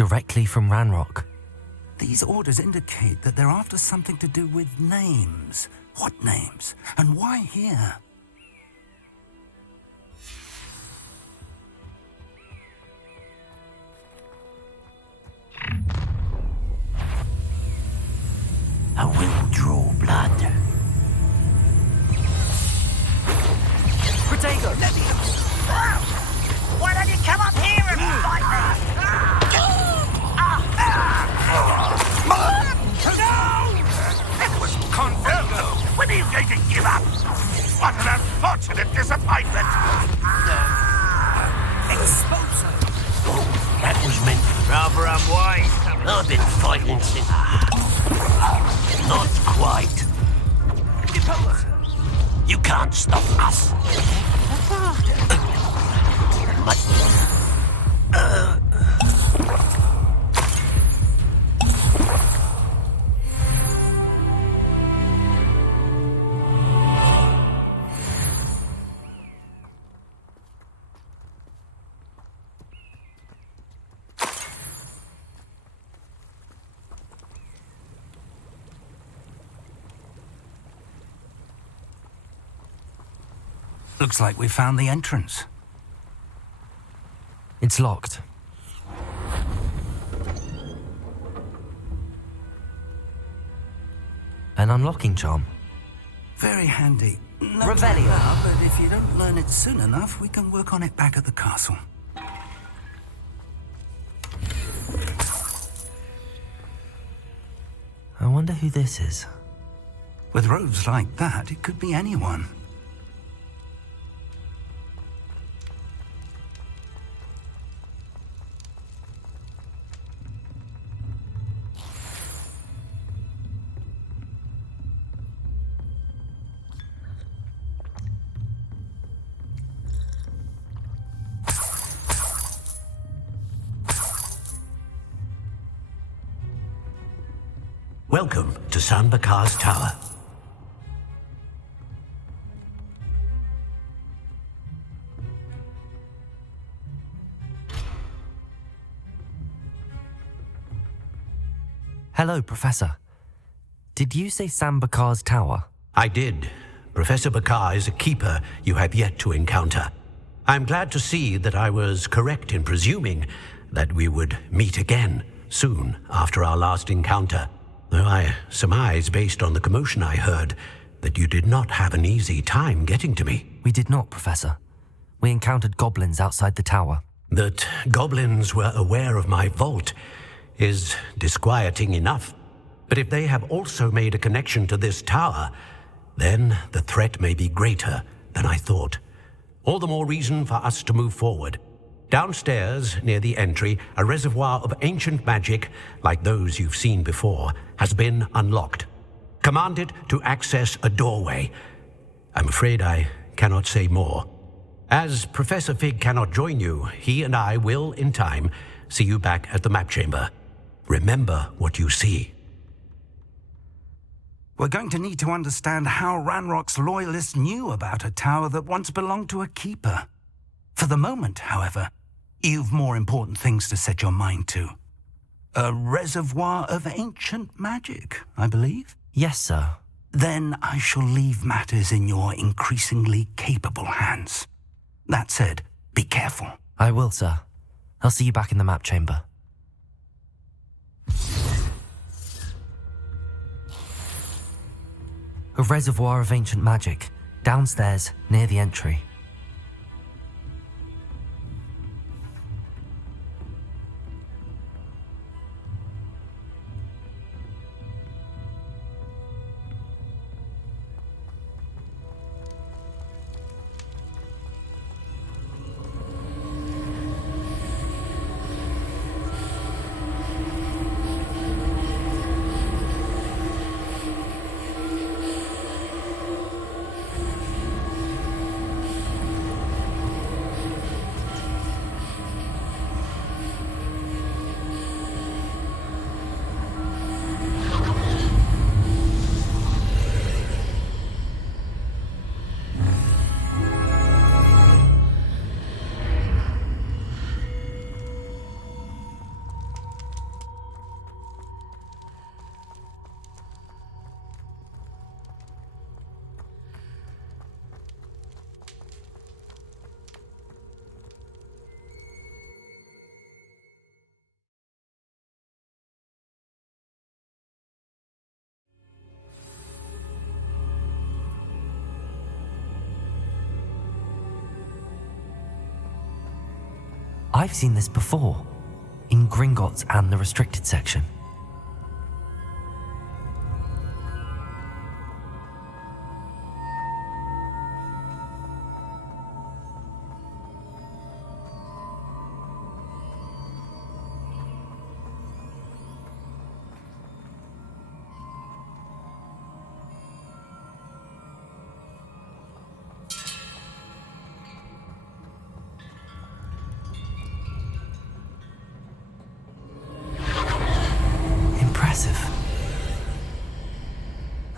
Directly from Ranrock. These orders indicate that they're after something to do with names. What names? And why here? I will draw blood. Protagonist! Let me out! Why don't you come up here and fight me? No! It was Convergo! When are you going to give up? What an unfortunate disappointment! Expose her! Oh, that was meant rather unwise. I've been fighting since... Not quite. You can't stop us. Looks like we found the entrance. It's locked. An unlocking charm. Very handy. No Revelio. doubt, but if you don't learn it soon enough, we can work on it back at the castle. I wonder who this is. With robes like that, it could be anyone. Welcome to San Bakar's Tower. Hello, Professor. Did you say San Bakar's Tower? I did. Professor Bakar is a keeper you have yet to encounter. I'm glad to see that I was correct in presuming that we would meet again soon after our last encounter. Though I surmise, based on the commotion I heard, that you did not have an easy time getting to me. We did not, Professor. We encountered goblins outside the tower. That goblins were aware of my vault is disquieting enough. But if they have also made a connection to this tower, then the threat may be greater than I thought. All the more reason for us to move forward. Downstairs, near the entry, a reservoir of ancient magic, like those you've seen before, has been unlocked. Command it to access a doorway. I'm afraid I cannot say more. As Professor Fig cannot join you, he and I will, in time, see you back at the map chamber. Remember what you see. We're going to need to understand how Ranrock's loyalists knew about a tower that once belonged to a keeper. For the moment, however, you've more important things to set your mind to. A reservoir of ancient magic, I believe? Yes, sir. Then I shall leave matters in your increasingly capable hands. That said, be careful. I will, sir. I'll see you back in the map chamber. A reservoir of ancient magic, downstairs, near the entry. I've seen this before, in Gringotts and the restricted section.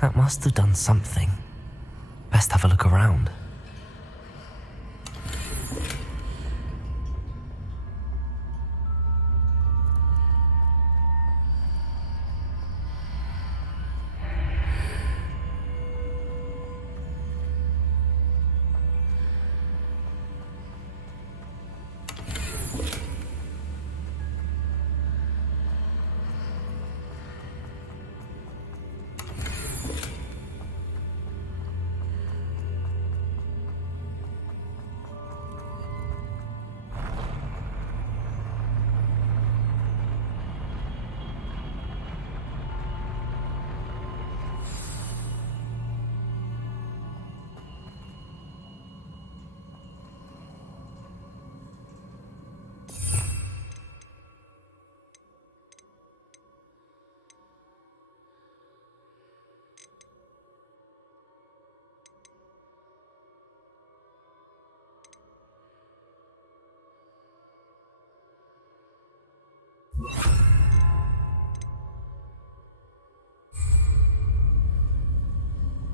That must have done something. Best have a look around.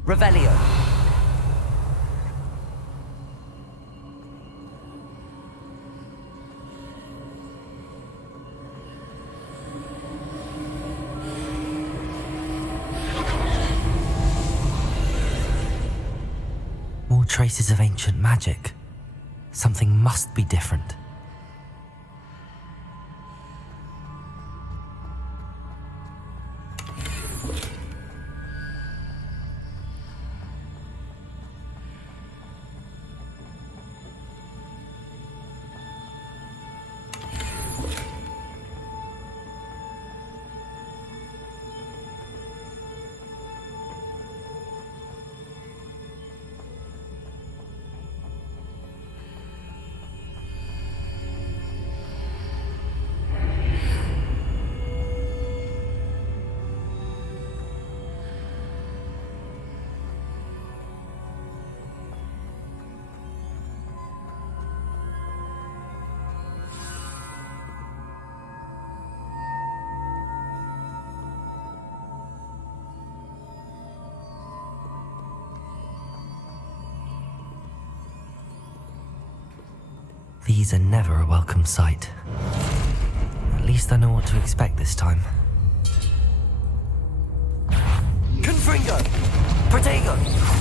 Revelio. More traces of ancient magic. Something must be different. These are never a welcome sight. At least I know what to expect this time. Confringo! Protagonist!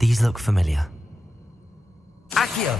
These look familiar. Accio!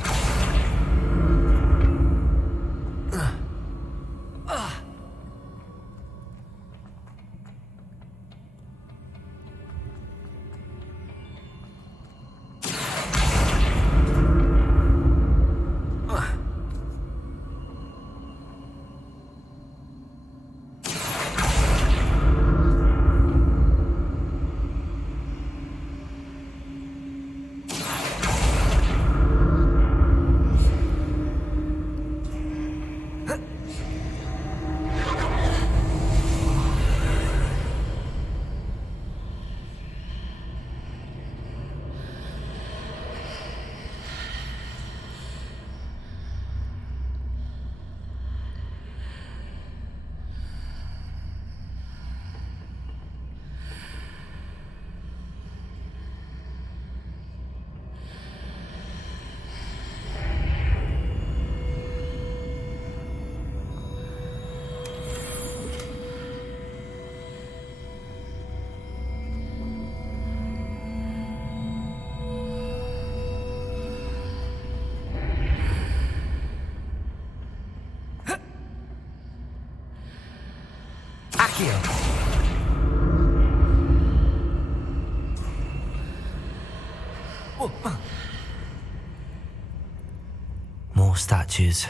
Accio. More statues.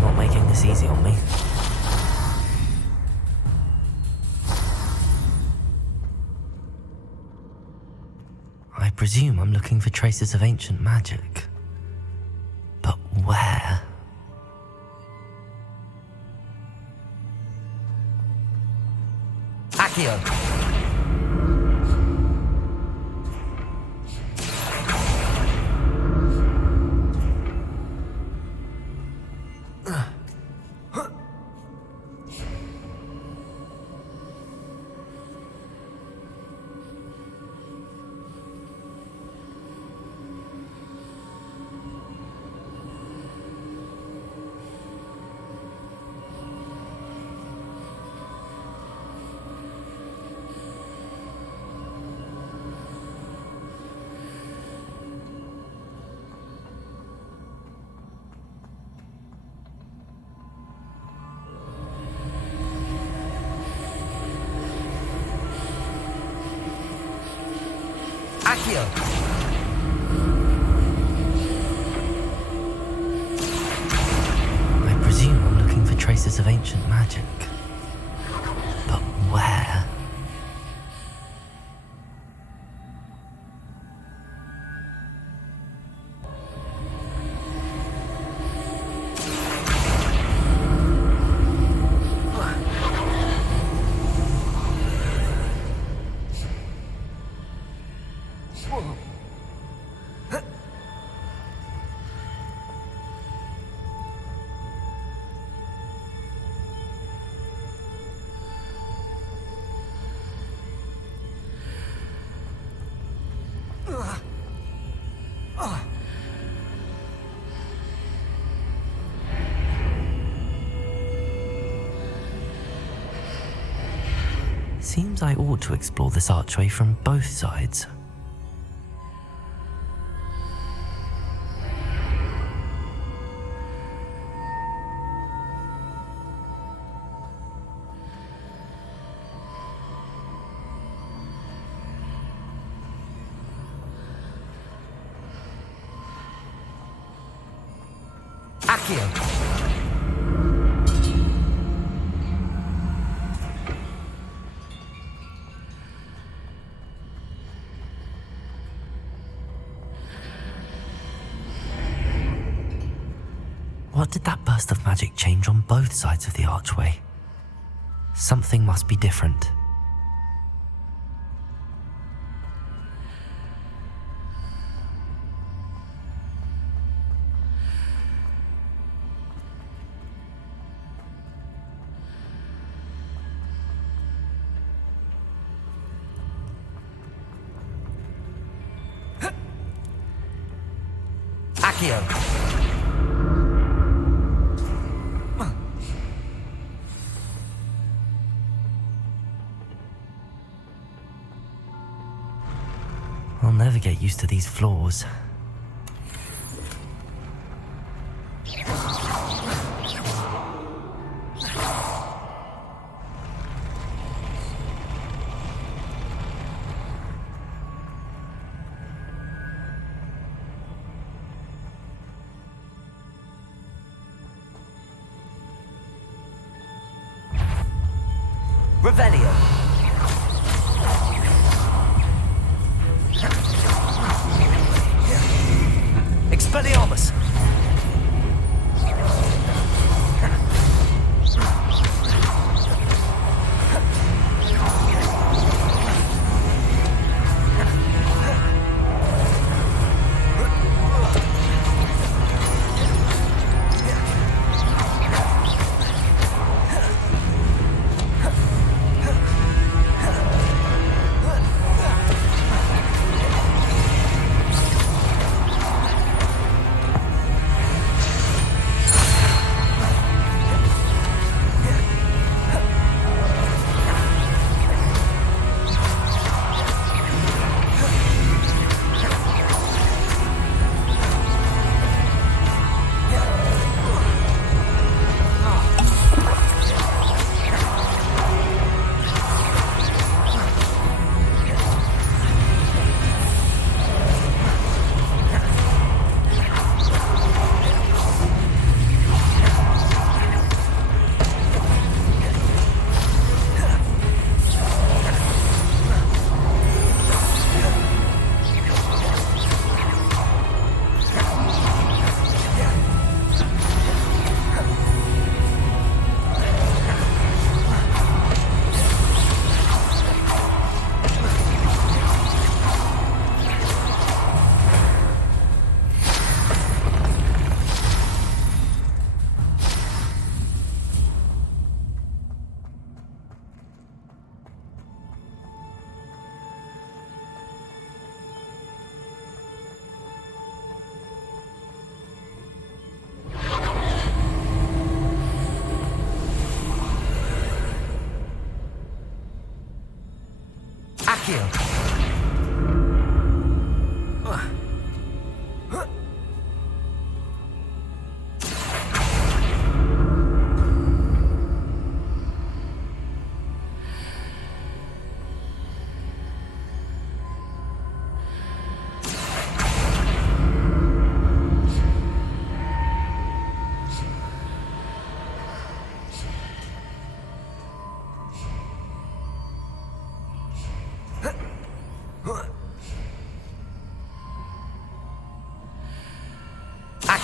Not making this easy on me. I presume I'm looking for traces of ancient magic. But where? Accio. Accio. I presume I'm looking for traces of ancient magic. But where? Seems I ought to explore this archway from both sides. Accio. What did that burst of magic change on both sides of the archway? Something must be different. Accio. I'll never get used to these floors. Revelio. Expelliarmus.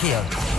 Accio.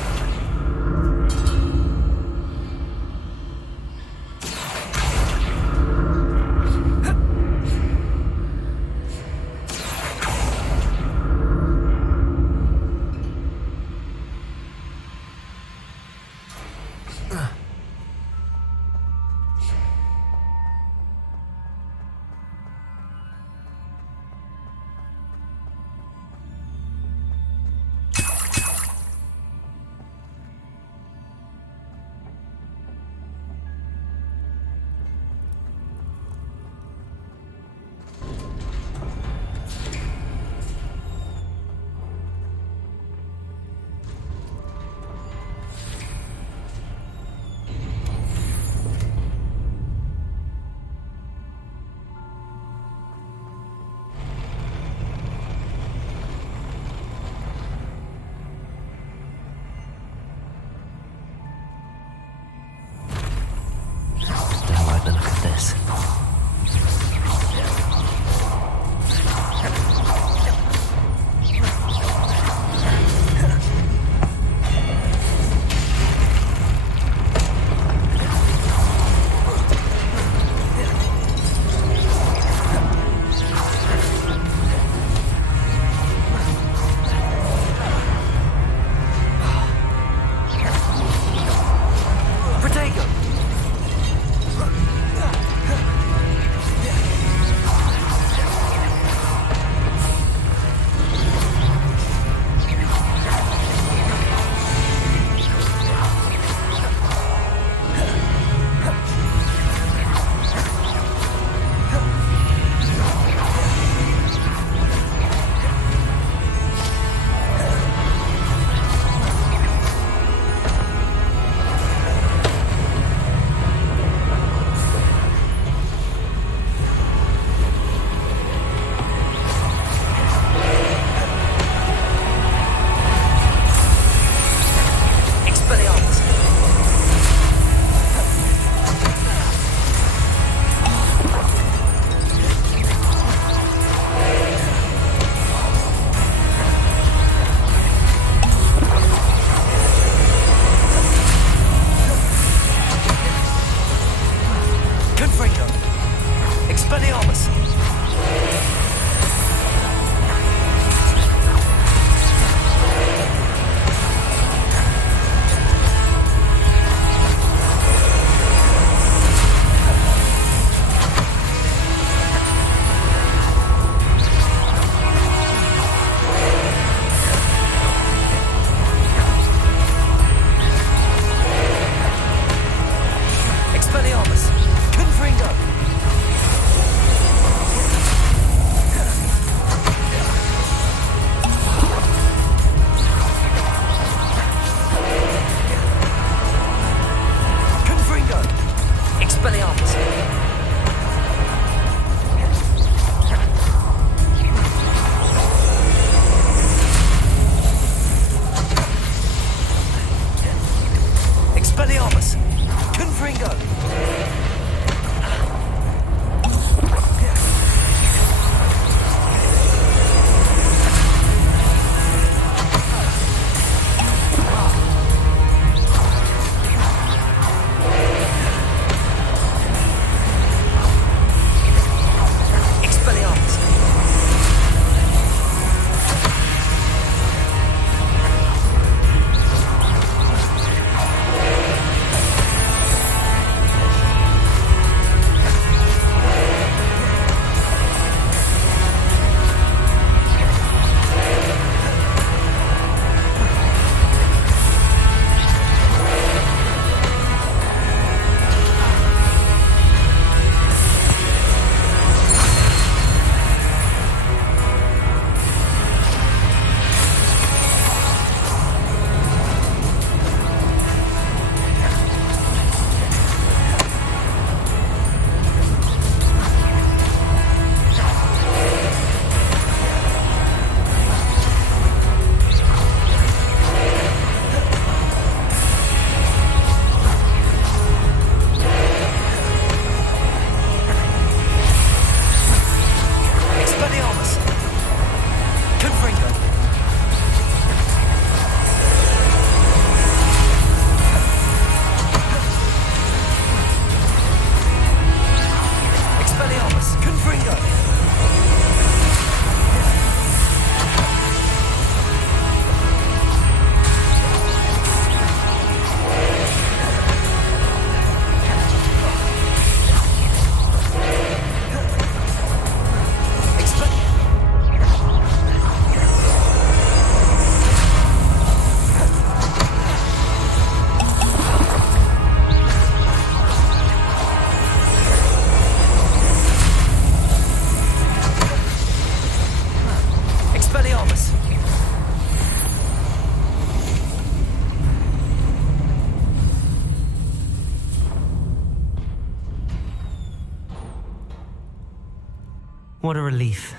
What a relief.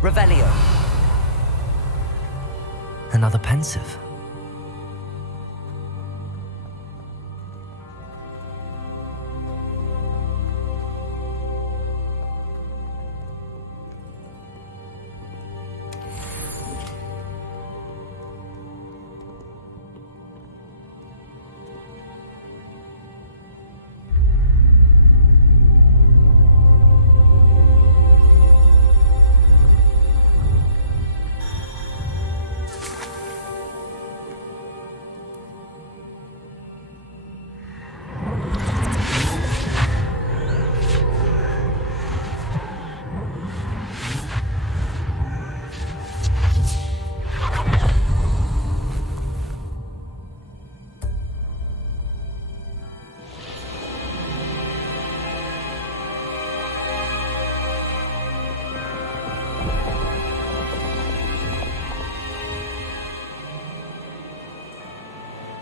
Revelio. Another pensive.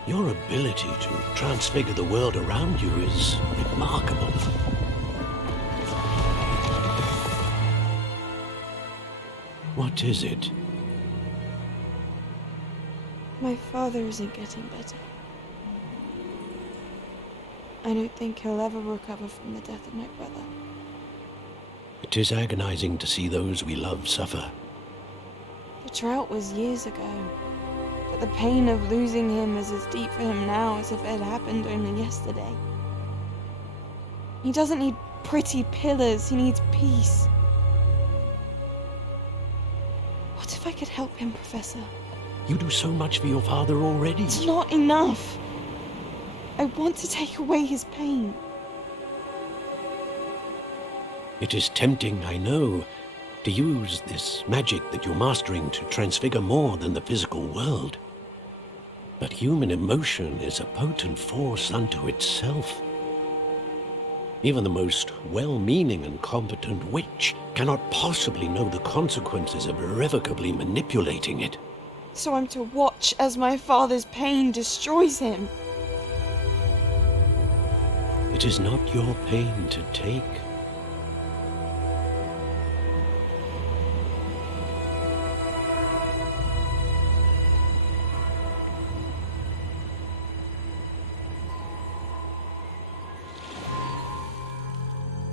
Your ability to transfigure the world around you is remarkable. What is it? My father isn't getting better. I don't think he'll ever recover from the death of my brother. It is agonizing to see those we love suffer. The drought was years ago, but the pain of losing him is as deep for him now as if it had happened only yesterday. He doesn't need pretty pillars, he needs peace. What if I could help him, Professor? You do so much for your father already. It's not enough. I want to take away his pain. It is tempting, I know, to use this magic that you're mastering to transfigure more than the physical world. But human emotion is a potent force unto itself. Even the most well-meaning and competent witch cannot possibly know the consequences of irrevocably manipulating it. So I'm to watch as my father's pain destroys him. It is not your pain to take.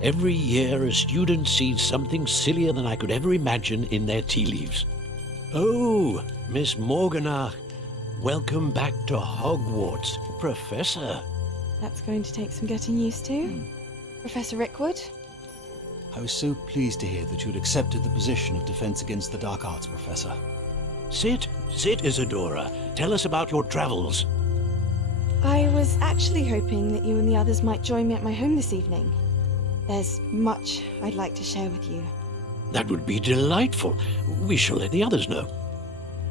Every year, a student sees something sillier than I could ever imagine in their tea leaves. Oh, Miss Morganach, welcome back to Hogwarts, Professor. That's going to take some getting used to. Professor Rickwood? I was so pleased to hear that you'd accepted the position of Defense Against the Dark Arts, Professor. Sit, Isadora. Tell us about your travels. I was actually hoping that you and the others might join me at my home this evening. There's much I'd like to share with you. That would be delightful. We shall let the others know.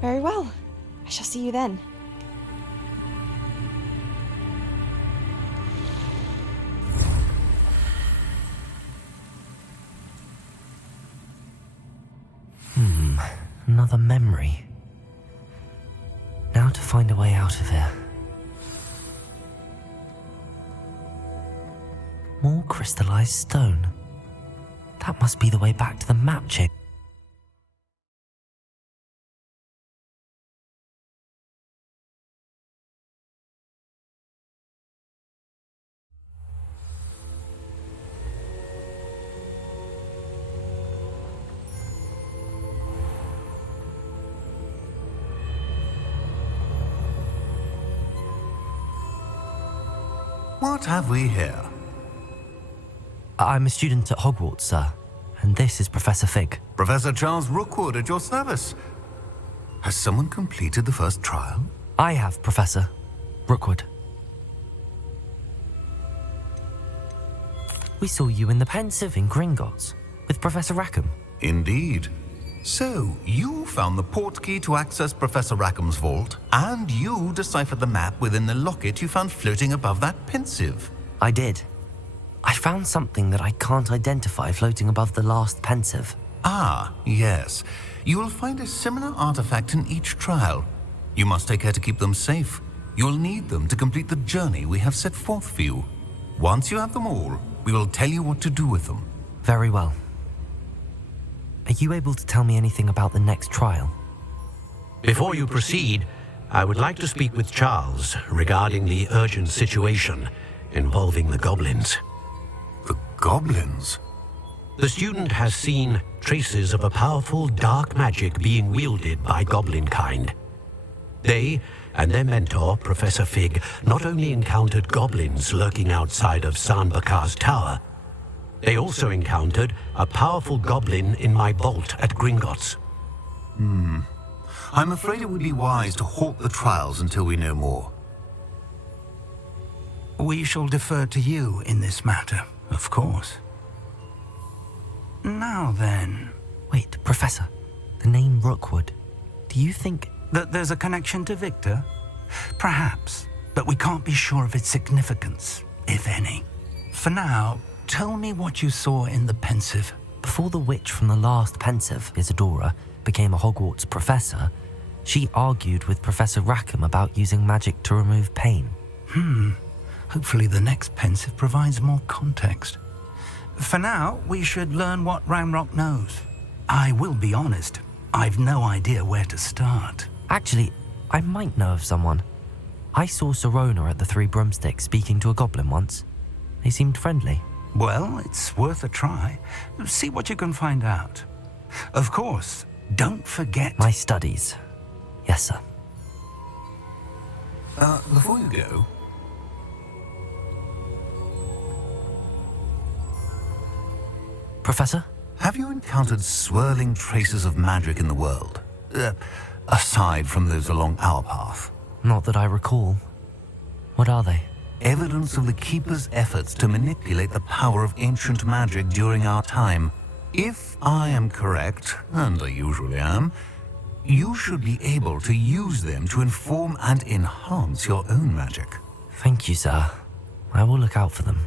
Very well. I shall see you then. Another memory. Now to find a way out of here. More crystallized stone. That must be the way back to the map chip. What have we here? I'm a student at Hogwarts, sir, and this is Professor Fig. Professor Charles Rookwood at your service. Has someone completed the first trial? I have, Professor Rookwood. We saw you in the Pensive in Gringotts with Professor Rackham. Indeed. So, you found the portkey to access Professor Rackham's vault, and you deciphered the map within the locket you found floating above that Pensive. I did. I found something that I can't identify floating above the last Pensive. Ah, yes. You will find a similar artifact in each trial. You must take care to keep them safe. You will need them to complete the journey we have set forth for you. Once you have them all, we will tell you what to do with them. Very well. Are you able to tell me anything about the next trial? Before you proceed, I would like to speak with Charles regarding the urgent situation involving the goblins. The goblins? The student has seen traces of a powerful dark magic being wielded by goblin kind. They and their mentor, Professor Fig, not only encountered goblins lurking outside of Sanbakar's tower, they also encountered a powerful goblin in my vault at Gringotts. I'm afraid it would be wise to halt the trials until we know more. We shall defer to you in this matter, of course. Now then... Wait, Professor. The name Rookwood. Do you think... that there's a connection to Victor? Perhaps, but we can't be sure of its significance, if any. For now, tell me what you saw in the Pensive. Before the witch from the last Pensive, Isadora, became a Hogwarts professor, she argued with Professor Rackham about using magic to remove pain. Hopefully the next Pensive provides more context. For now, we should learn what Ranrock knows. I will be honest, I've no idea where to start. Actually, I might know of someone. I saw Serona at the Three Broomsticks speaking to a goblin once. They seemed friendly. Well, it's worth a try. See what you can find out. Of course, don't forget... My studies. Yes, sir. Before you go... Professor? Have you encountered swirling traces of magic in the world? Aside from those along our path? Not that I recall. What are they? Evidence of the Keeper's efforts to manipulate the power of ancient magic during our time. If I am correct, and I usually am, you should be able to use them to inform and enhance your own magic. Thank you, sir. I will look out for them.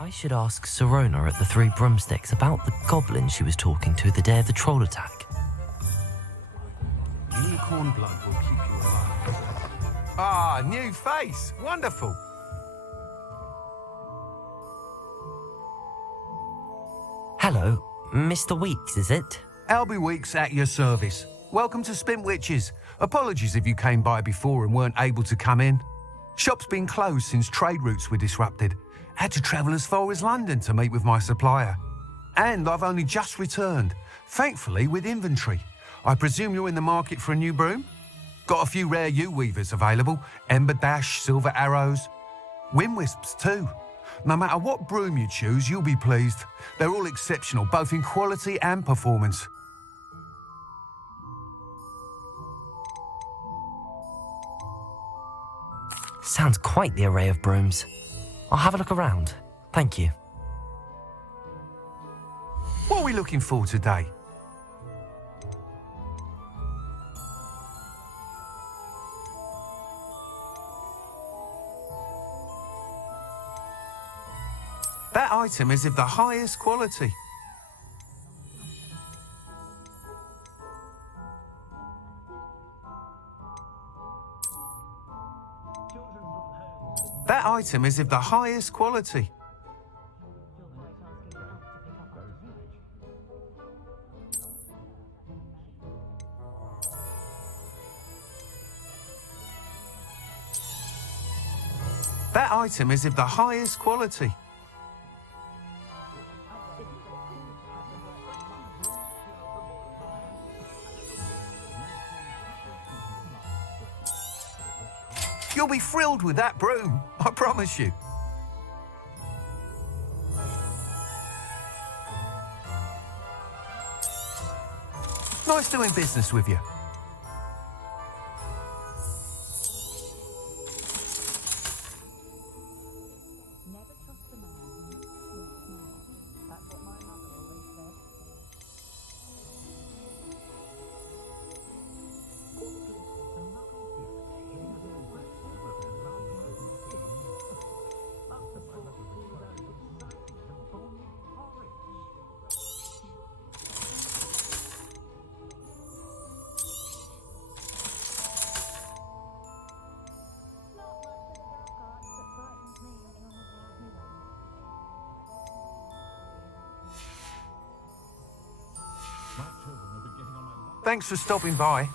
I should ask Serona at the Three Broomsticks about the goblin she was talking to the day of the troll attack. Unicorn blood will keep you alive. Ah, new face. Wonderful. Hello, Mr. Weeks, is it? Albie Weeks at your service. Welcome to Spint Witches. Apologies if you came by before and weren't able to come in. Shop's been closed since trade routes were disrupted. Had to travel as far as London to meet with my supplier. And I've only just returned, thankfully with inventory. I presume you're in the market for a new broom? Got a few rare yew-weavers available, Ember Dash, Silver Arrows. Wind Wisps too. No matter what broom you choose, you'll be pleased. They're all exceptional, both in quality and performance. Sounds quite the array of brooms. I'll have a look around. Thank you. What are we looking for today? That item is of the highest quality. That item is of the highest quality. That item is of the highest quality. You'll be thrilled with that broom, I promise you. Nice doing business with you. Thanks for stopping by.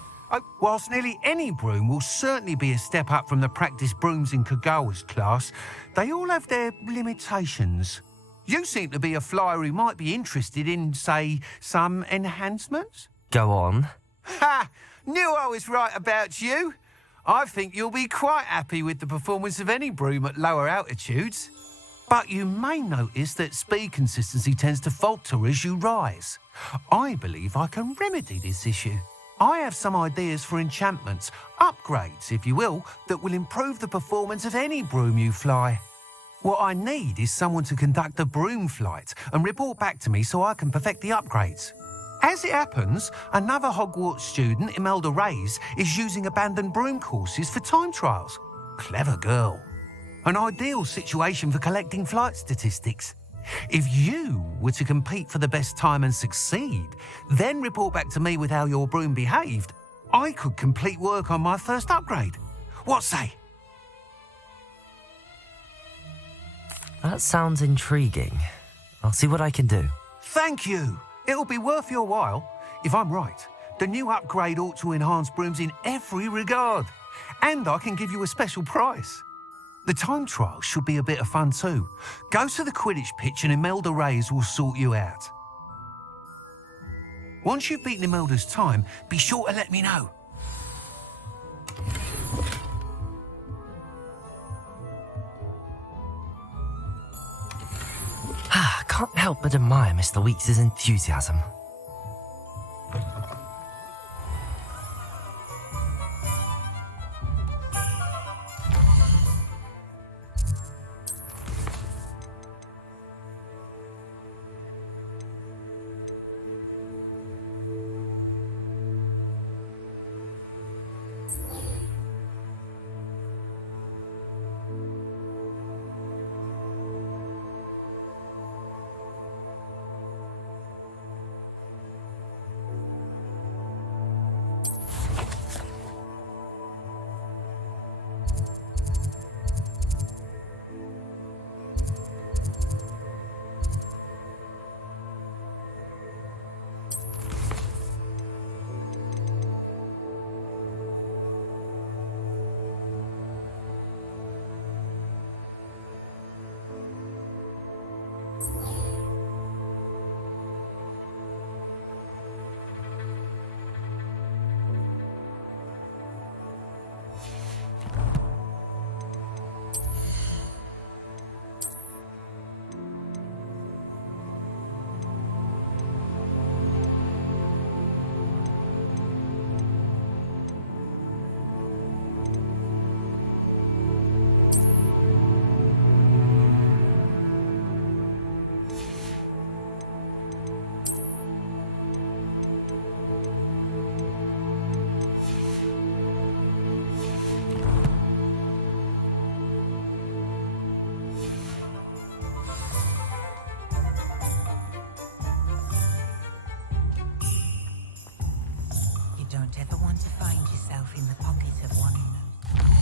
Whilst nearly any broom will certainly be a step up from the practice brooms in Kagawa's class, they all have their limitations. You seem to be a flyer who might be interested in, say, some enhancements? Go on. Ha! Knew I was right about you. I think you'll be quite happy with the performance of any broom at lower altitudes. But you may notice that speed consistency tends to falter as you rise. I believe I can remedy this issue. I have some ideas for enchantments, upgrades, if you will, that will improve the performance of any broom you fly. What I need is someone to conduct a broom flight and report back to me so I can perfect the upgrades. As it happens, another Hogwarts student, Imelda Reyes, is using abandoned broom courses for time trials. Clever girl. An ideal situation for collecting flight statistics. If you were to compete for the best time and succeed, then report back to me with how your broom behaved, I could complete work on my first upgrade. What say? That sounds intriguing. I'll see what I can do. Thank you. It'll be worth your while. If I'm right, the new upgrade ought to enhance brooms in every regard. And I can give you a special price. The time trial should be a bit of fun too. Go to the Quidditch pitch and Imelda Reyes will sort you out. Once you've beaten Imelda's time, be sure to let me know. I can't help but admire Mr. Weeks' enthusiasm. don't ever want to find yourself in the pocket of one who knows.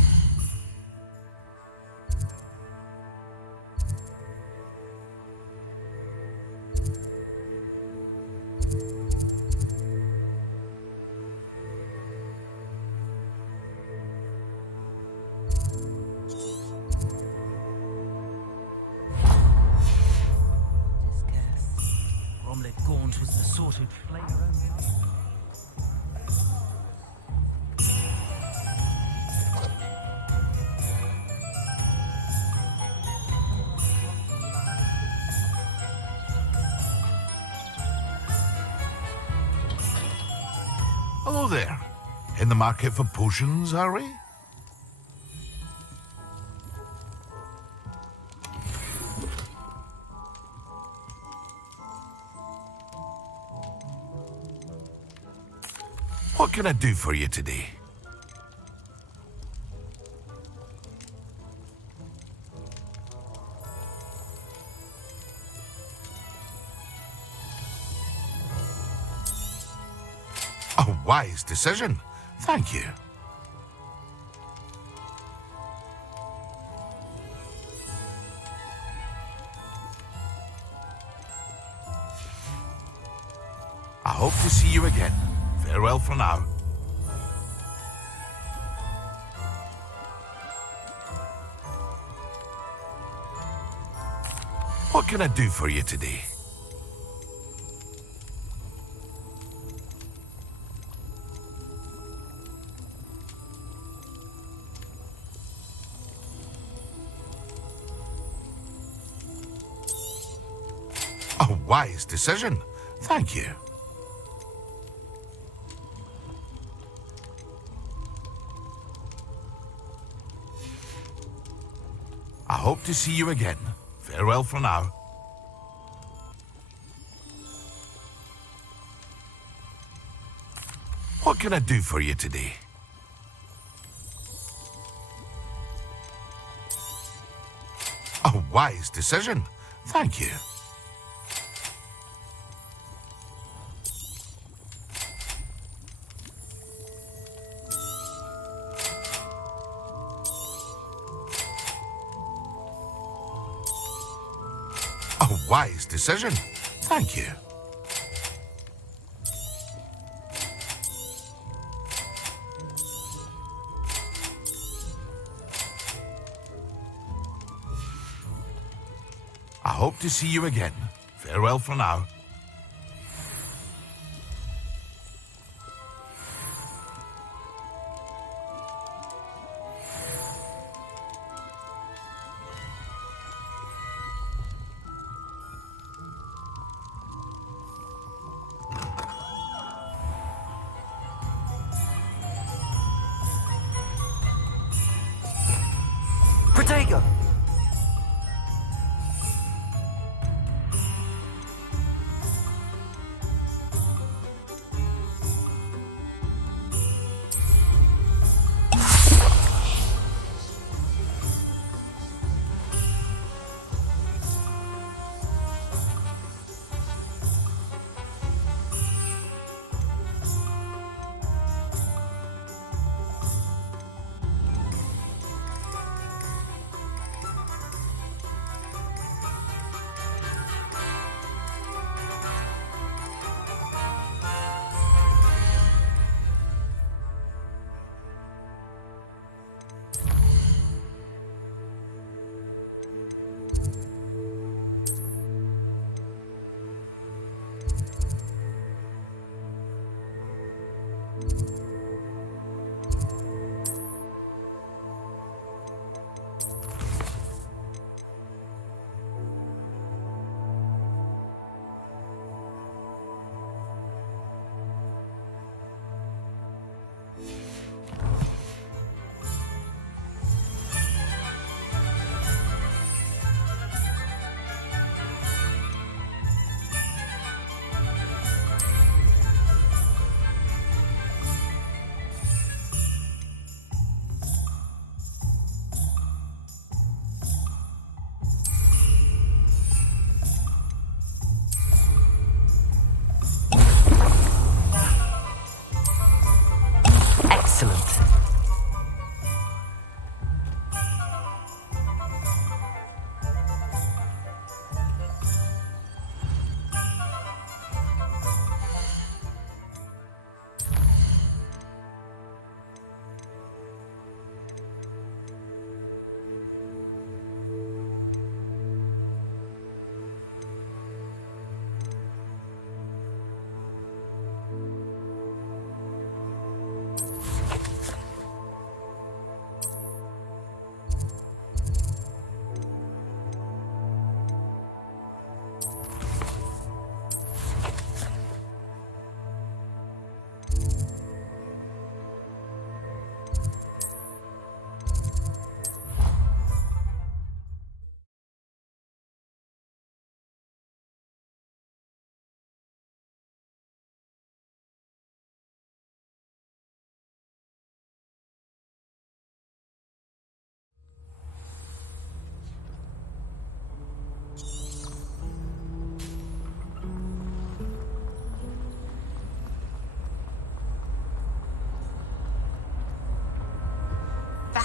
Bromlett Gaunt was the sort who'd flay her own mother. Hello there. In the market for potions, are we? What can I do for you today? A wise decision. Thank you. I hope to see you again. Farewell for now. What can I do for you today? A wise decision. Thank you. I hope to see you again. Farewell for now. What can I do for you today? A wise decision. Thank you. A wise decision. Thank you. I hope to see you again. Farewell for now. Protego!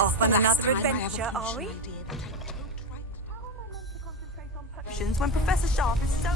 Off on another adventure, are we? When Professor Sharp is so...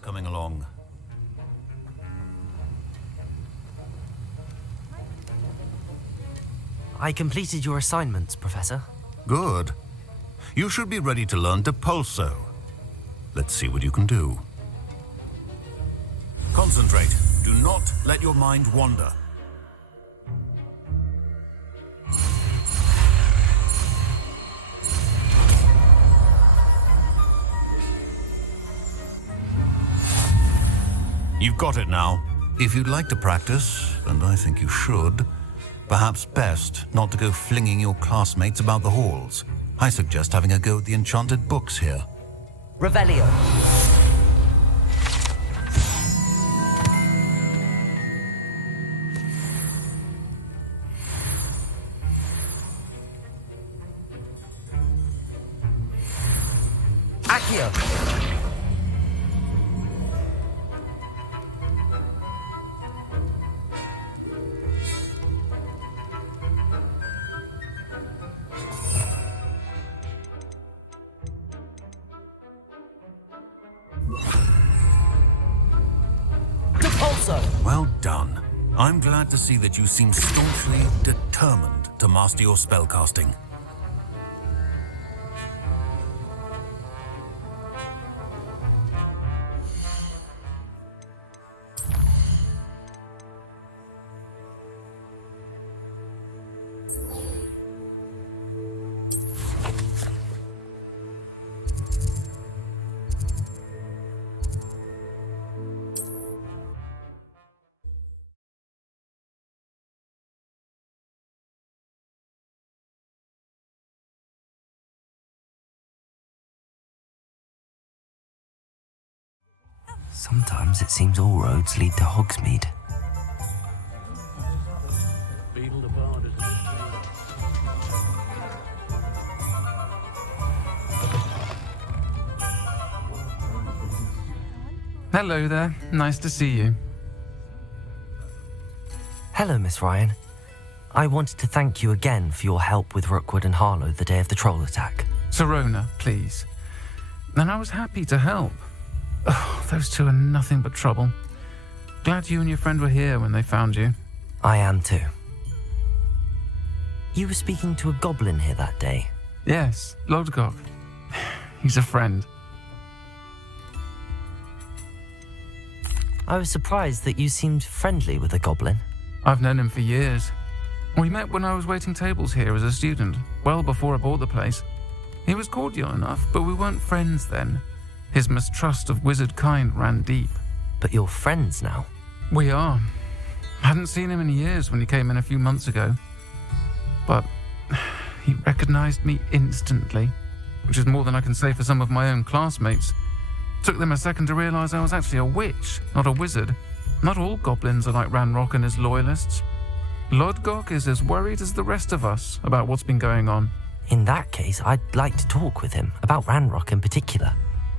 Coming along. I completed your assignments, Professor. Good. You should be ready to learn Depulso. Let's see what you can do. Concentrate. Do not let your mind wander. You've got it now. If you'd like to practice, and I think you should, perhaps best not to go flinging your classmates about the halls. I suggest having a go at the enchanted books here. Revelio. Accio. Well done. I'm glad to see that you seem staunchly determined to master your spellcasting. Sometimes it seems all roads lead to Hogsmeade. Hello there. Nice to see you. Hello, Miss Ryan. I wanted to thank you again for your help with Rookwood and Harlow the day of the troll attack. Serona, please. And I was happy to help. Oh, those two are nothing but trouble. Glad you and your friend were here when they found you. I am too. You were speaking to a goblin here that day. Yes, Lodgok. He's a friend. I was surprised that you seemed friendly with a goblin. I've known him for years. We met when I was waiting tables here as a student, well before I bought the place. He was cordial enough, but we weren't friends then. His mistrust of wizard kind ran deep. But you're friends now? We are. I hadn't seen him in years when he came in a few months ago. But he recognized me instantly, which is more than I can say for some of my own classmates. Took them a second to realize I was actually a witch, not a wizard. Not all goblins are like Ranrock and his loyalists. Lodgok is as worried as the rest of us about what's been going on. In that case, I'd like to talk with him, about Ranrock in particular.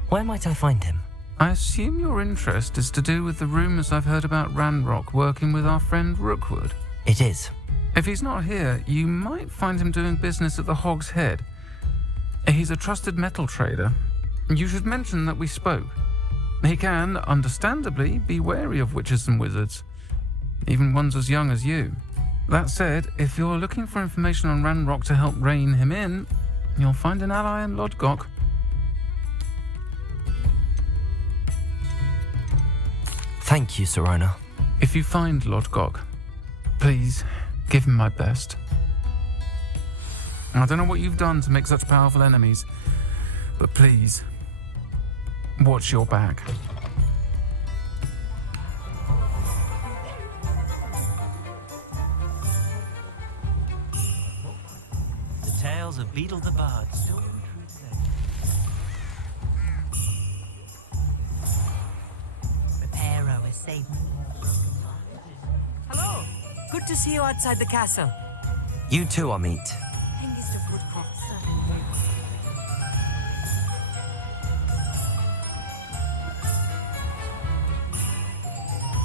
Where might I find him? I assume your interest is to do with the rumors I've heard about Ranrock working with our friend Rookwood. It is. If he's not here, you might find him doing business at the Hog's Head. He's a trusted metal trader. You should mention that we spoke. He can, understandably, be wary of witches and wizards, even ones as young as you. That said, if you're looking for information on Ranrock to help rein him in, you'll find an ally in Lodgok. Thank you, Sirona. If you find Lodgok, please give him my best. I don't know what you've done to make such powerful enemies, but please, watch your back. The tales of Beetle the Bard. Reparo has saved me. Hello. Good to see you outside the castle. You too, Amit. Hengist of Woodcroft.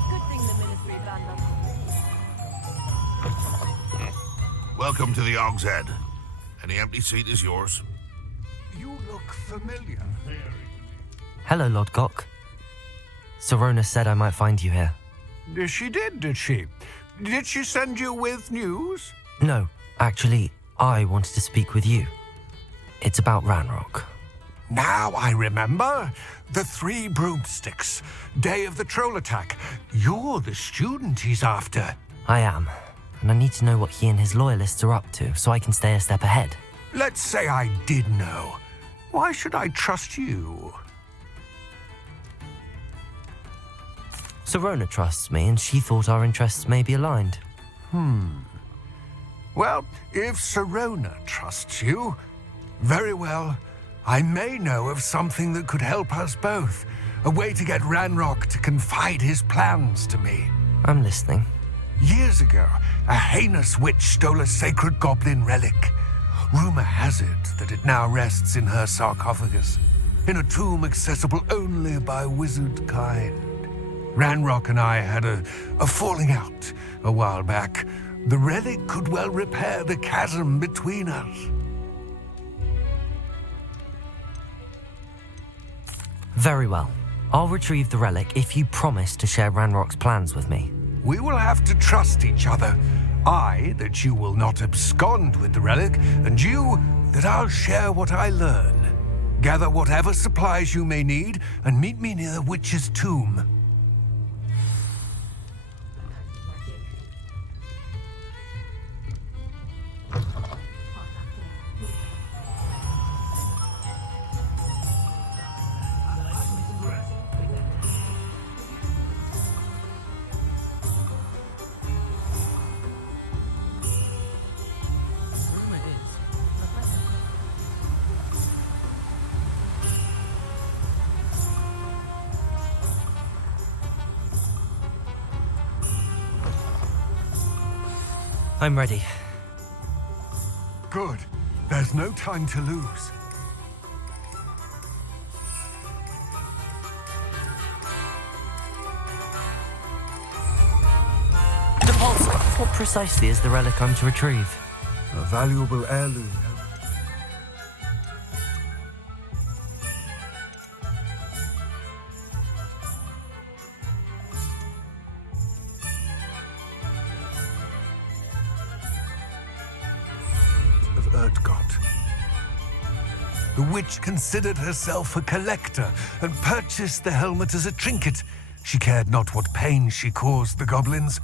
Good thing the ministry banned them. Welcome to the Hog's Head. Any empty seat is yours. You look familiar. Hello, Lodgok. Sirona said I might find you here. She did she? Did she send you with news? No, actually, I wanted to speak with you. It's about Ranrock. Now I remember. The 3 broomsticks. Day of the troll attack. You're the student he's after. I am, and I need to know what he and his loyalists are up to so I can stay a step ahead. Let's say I did know. Why should I trust you? Sirona trusts me, and she thought our interests may be aligned. Well, if Sirona trusts you, very well. I may know of something that could help us both. A way to get Ranrock to confide his plans to me. I'm listening. Years ago, a heinous witch stole a sacred goblin relic. Rumor has it that it now rests in her sarcophagus, in a tomb accessible only by wizard kind. Ranrock and I had a falling out a while back. The relic could well repair the chasm between us. Very well. I'll retrieve the relic if you promise to share Ranrock's plans with me. We will have to trust each other. I, that you will not abscond with the relic, and you, that I'll share what I learn. Gather whatever supplies you may need, and meet me near the witch's tomb. I'm ready. Good. There's no time to lose. The pulse. What precisely is the relic I'm to retrieve? A valuable heirloom. The witch considered herself a collector and purchased the helmet as a trinket. She cared not what pain she caused the goblins.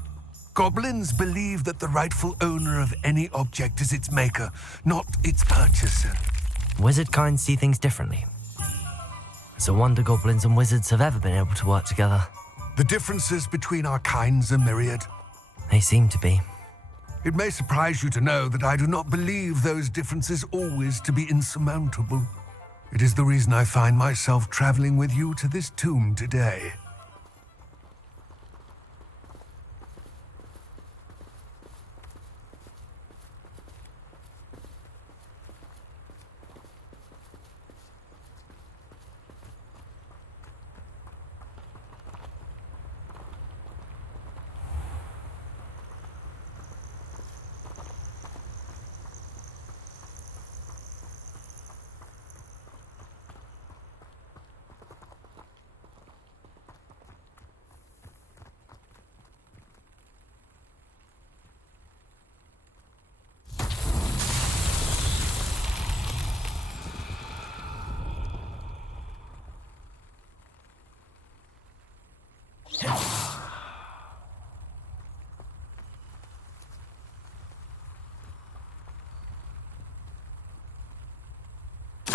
Goblins believe that the rightful owner of any object is its maker, not its purchaser. Wizard kind see things differently. It's a wonder goblins and wizards have ever been able to work together. The differences between our kinds are myriad. They seem to be. It may surprise you to know that I do not believe those differences always to be insurmountable. It is the reason I find myself traveling with you to this tomb today.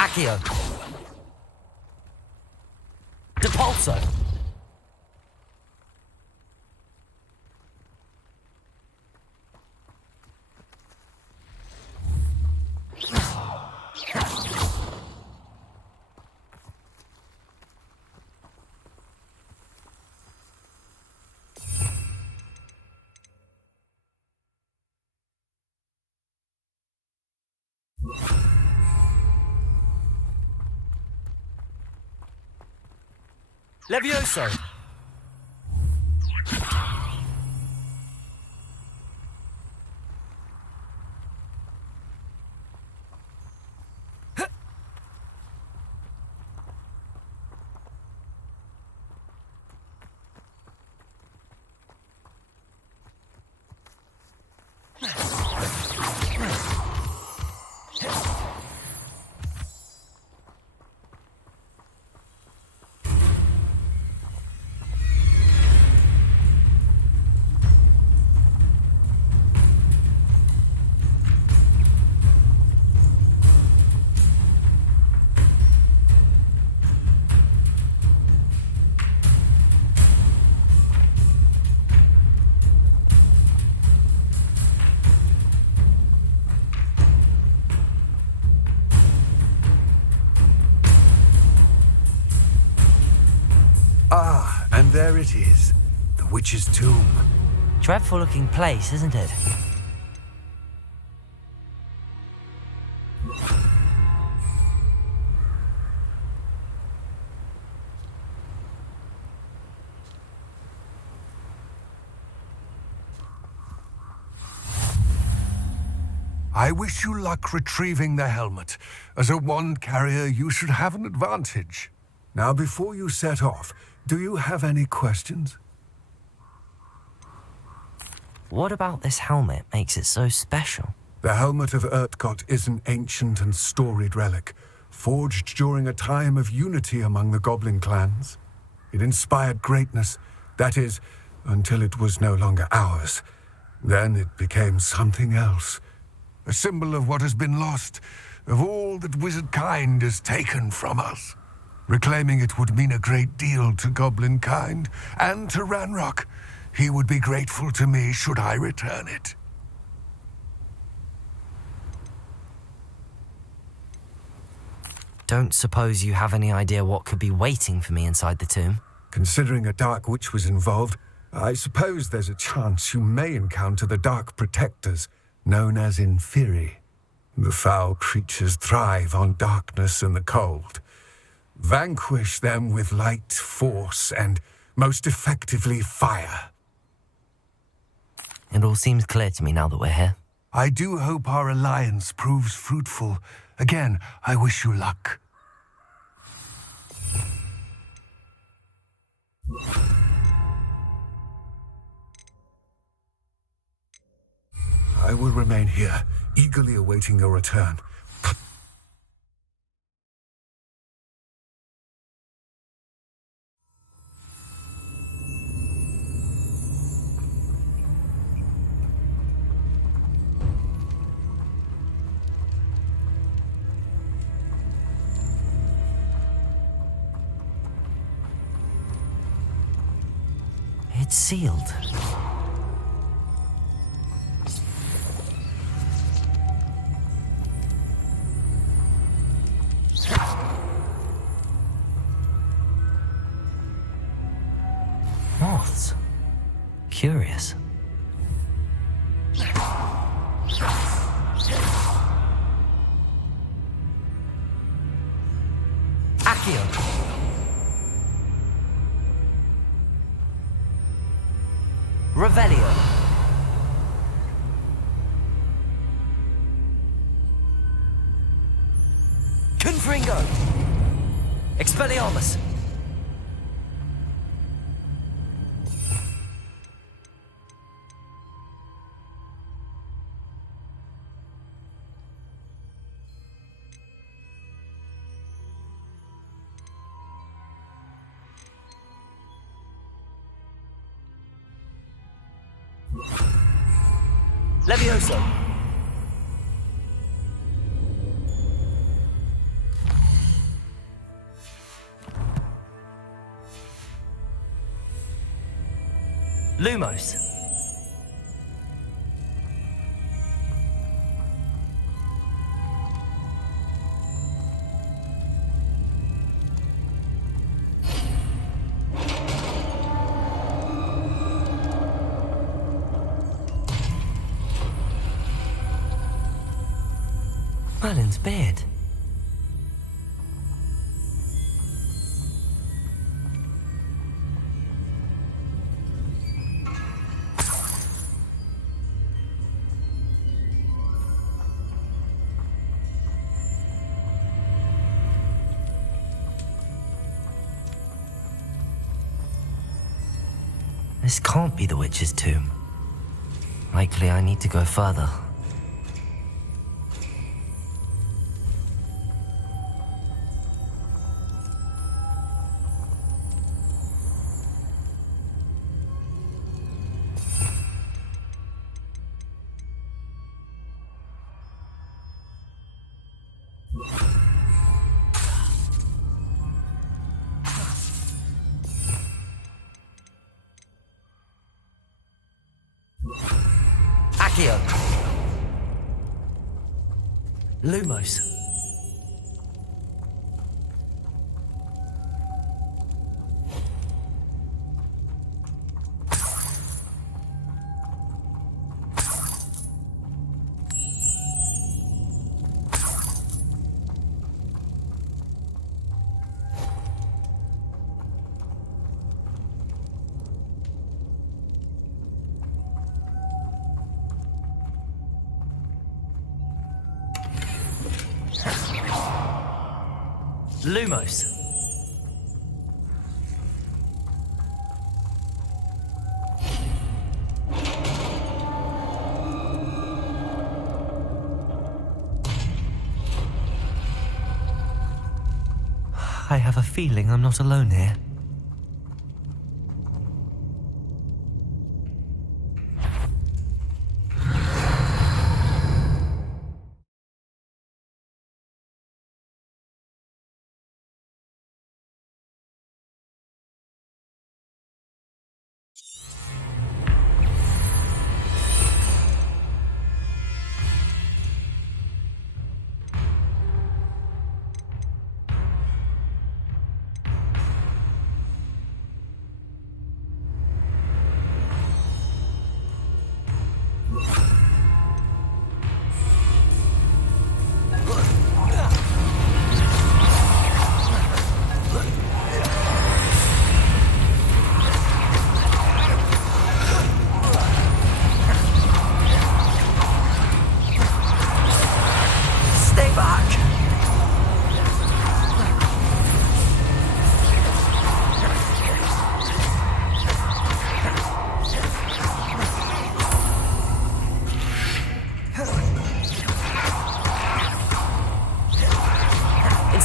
Accio. Depulso. Levioso! Ah, and there it is. The witch's tomb. Dreadful looking place, isn't it? I wish you luck retrieving the helmet. As a wand carrier, you should have an advantage. Now, before you set off, do you have any questions? What about this helmet makes it so special? The helmet of Urtkot is an ancient and storied relic, forged during a time of unity among the goblin clans. It inspired greatness, that is, until it was no longer ours. Then it became something else. A symbol of what has been lost, of all that wizard kind has taken from us. Reclaiming it would mean a great deal to goblin kind, and to Ranrock. He would be grateful to me should I return it. Don't suppose you have any idea what could be waiting for me inside the tomb? Considering a dark witch was involved, I suppose there's a chance you may encounter the dark protectors, known as Inferi. The foul creatures thrive on darkness and the cold. Vanquish them with light, force, and, most effectively, fire. It all seems clear to me now that we're here. I do hope our alliance proves fruitful. Again, I wish you luck. I will remain here, eagerly awaiting your return. It's sealed. Moths. Curious. Accio. Revelio. Confringo. Expelliarmus. Levioso. Lumos. Merlin's beard. This can't be the witch's tomb. Likely I need to go further. Accio. Lumos. Lumos. I have a feeling I'm not alone here.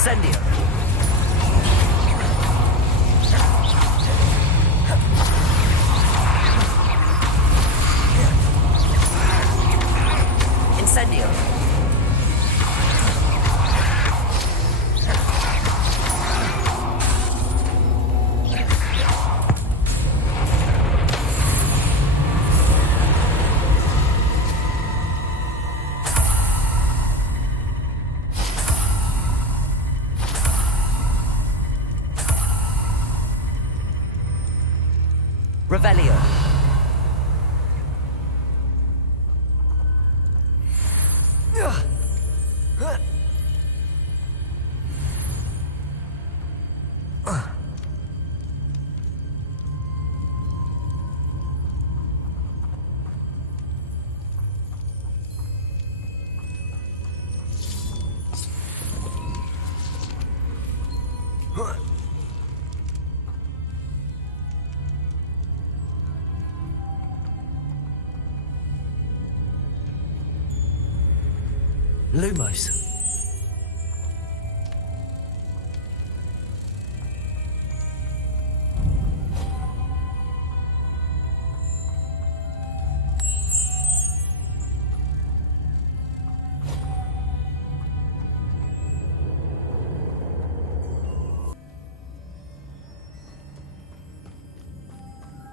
Incendio. Incendio. Revelio. Lumos.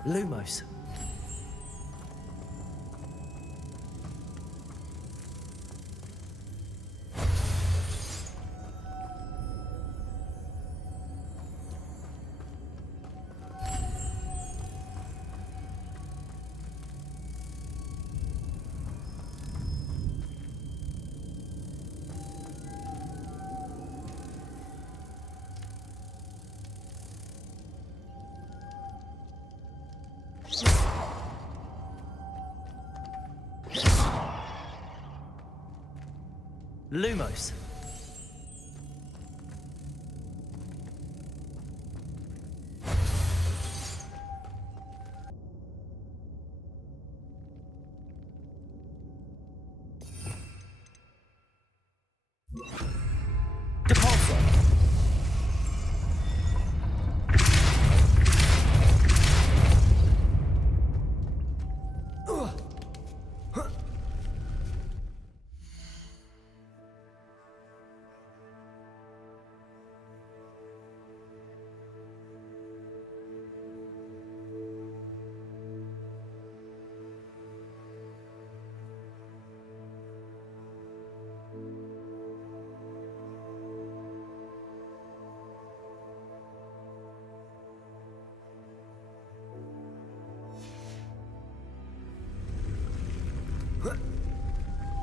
Lumos. Lumos.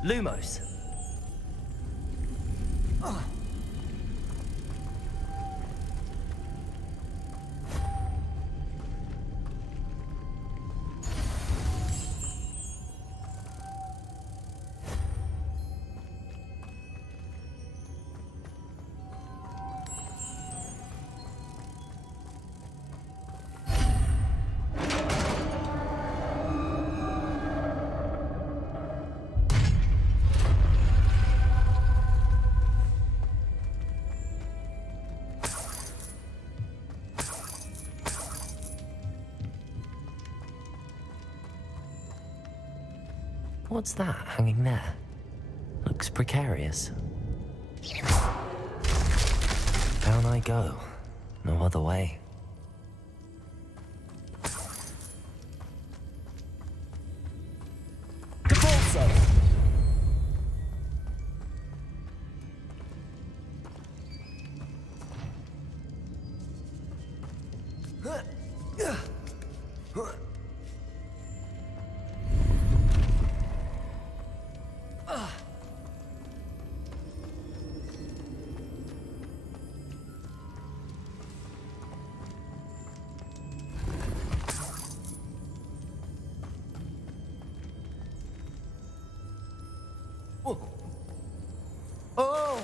Lumos. What's that hanging there? Looks precarious. Down I go. No other way. Oh!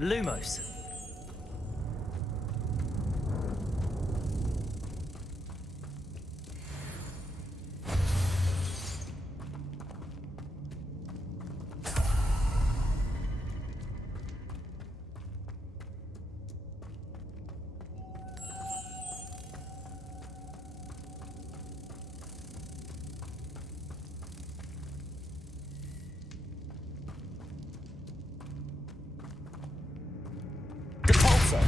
Lumos. Depulso.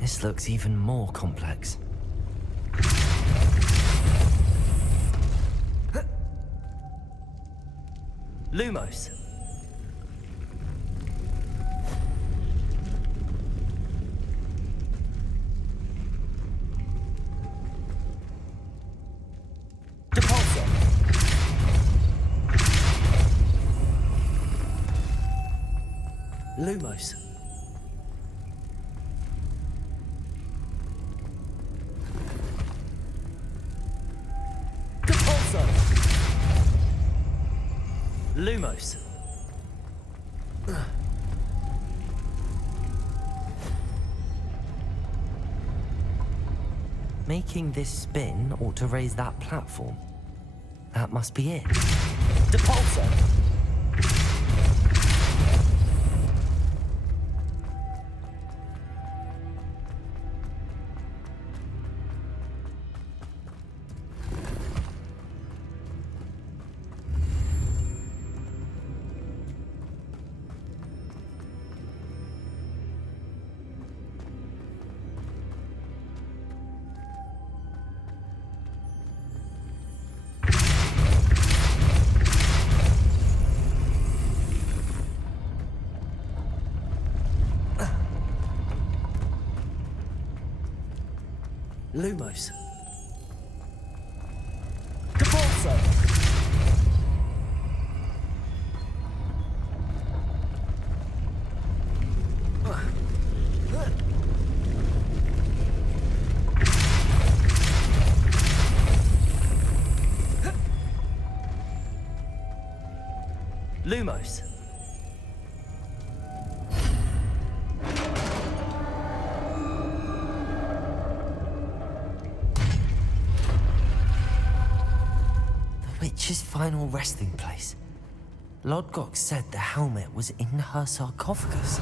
This looks even more complex. Lumos. Depulso. Lumos. Depulso. Lumos. Making this spin ought to raise that platform. That must be it. Depulso. Lumos. Depulso. Lumos. Witch's final resting place. Lodgok said the helmet was in her sarcophagus.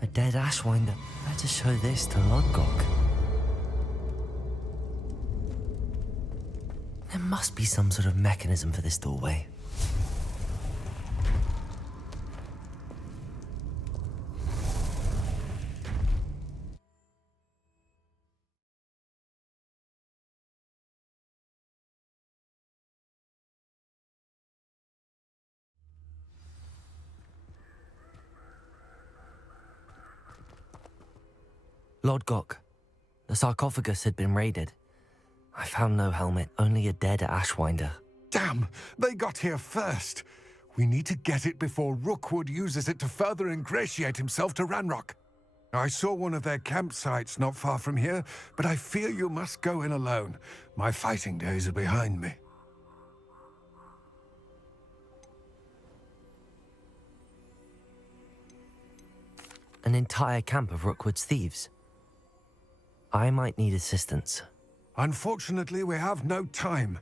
A dead Ashwinder. Better show this to Lodgok. There must be some sort of mechanism for this doorway. Lodgok, the sarcophagus had been raided. I found no helmet, only a dead Ashwinder. Damn! They got here first. We need to get it before Rookwood uses it to further ingratiate himself to Ranrock. I saw one of their campsites not far from here, but I fear you must go in alone. My fighting days are behind me. An entire camp of Rookwood's thieves. I might need assistance. Unfortunately, we have no time.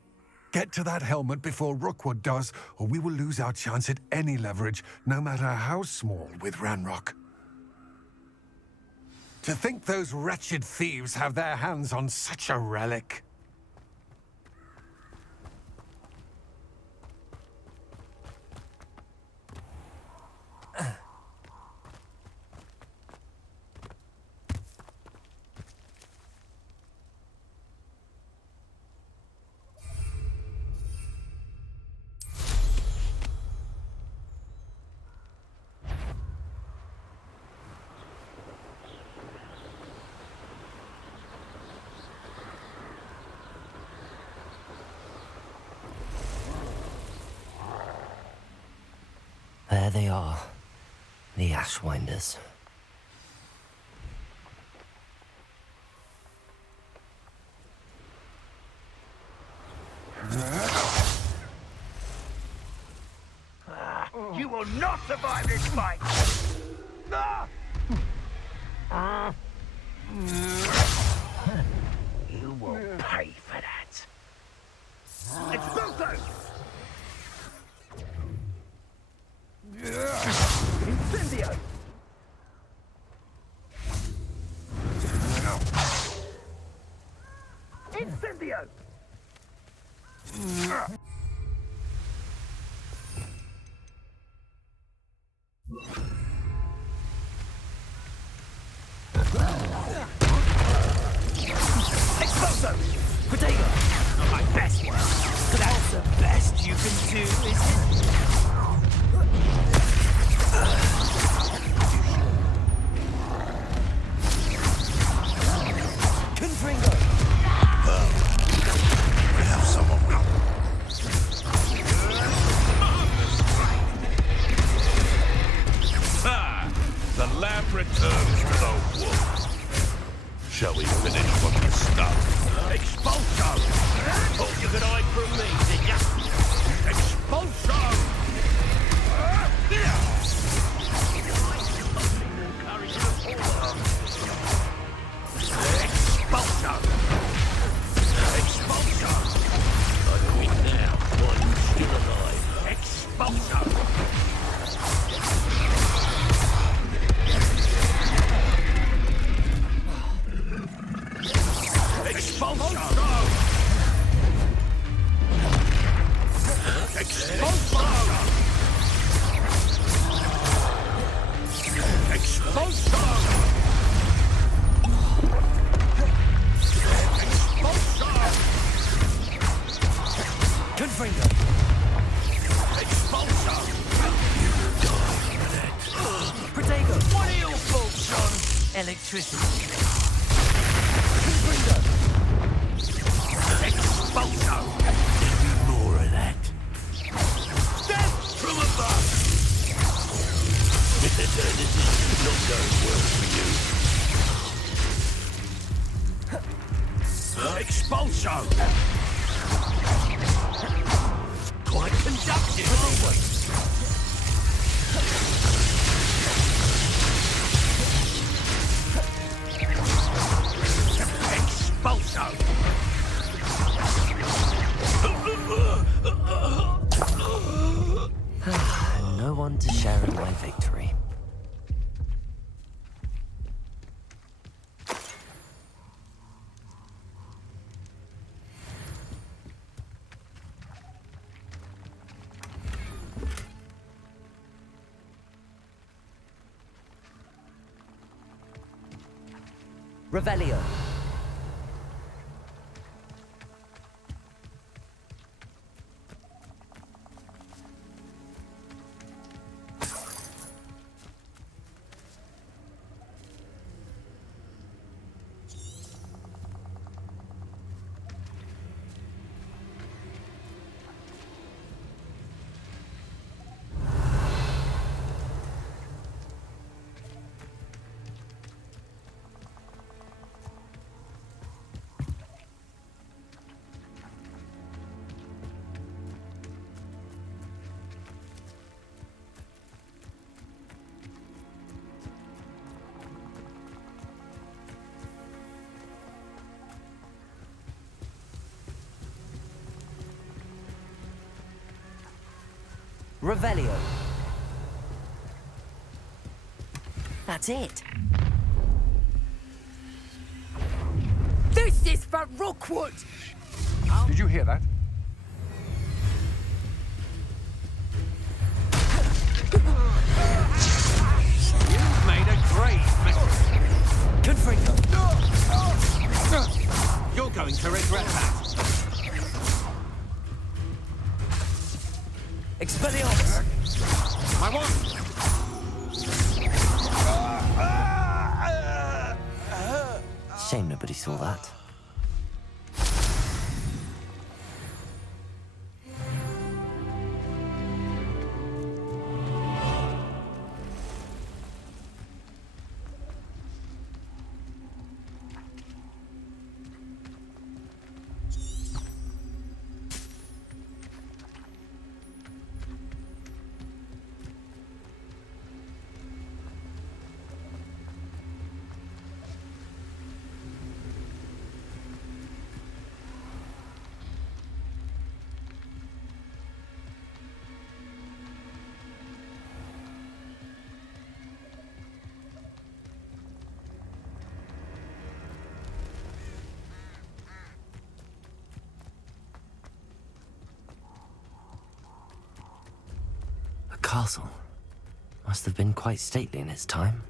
Get to that helmet before Rookwood does, or we will lose our chance at any leverage, no matter how small, with Ranrock. To think those wretched thieves have their hands on such a relic. There they are, the Ashwinders. You will not survive this fight! You will pay for that. Expulso! Incendio! Incendio! Expulso! Protego! Not my best work. That's the best you can do, is it? Confringo! We have someone. The lamb returns to the wolf. Shall we finish what we started? Expulso! Thought you could hide from me, did ya? Expulso! Expulso! Expulso! I do it now, while you're still alive. Expulso! Expulso! Expulso! Expulso! Confringo! Expulso! Protego! What are your faults, son? Electricity! Expulso! More of that. Death from above! This is not going well for you. Expulso! Quite conductive! Expulso! No one to share in my victory. Revelio! Revelio. That's it. This is for Rookwood! Did you hear that? You've made a great mistake. Confringo. You're going to regret that. Expelliarmus! My one! Shame nobody saw that. castle. Must have been quite stately in its time.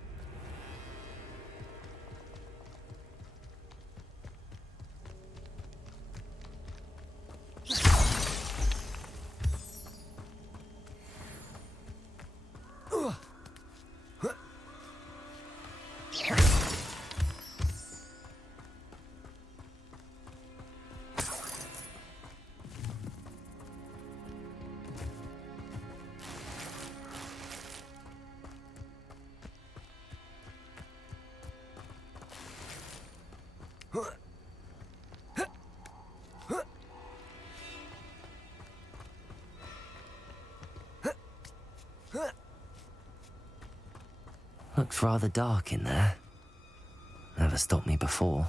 Looks rather dark in there. Never stopped me before.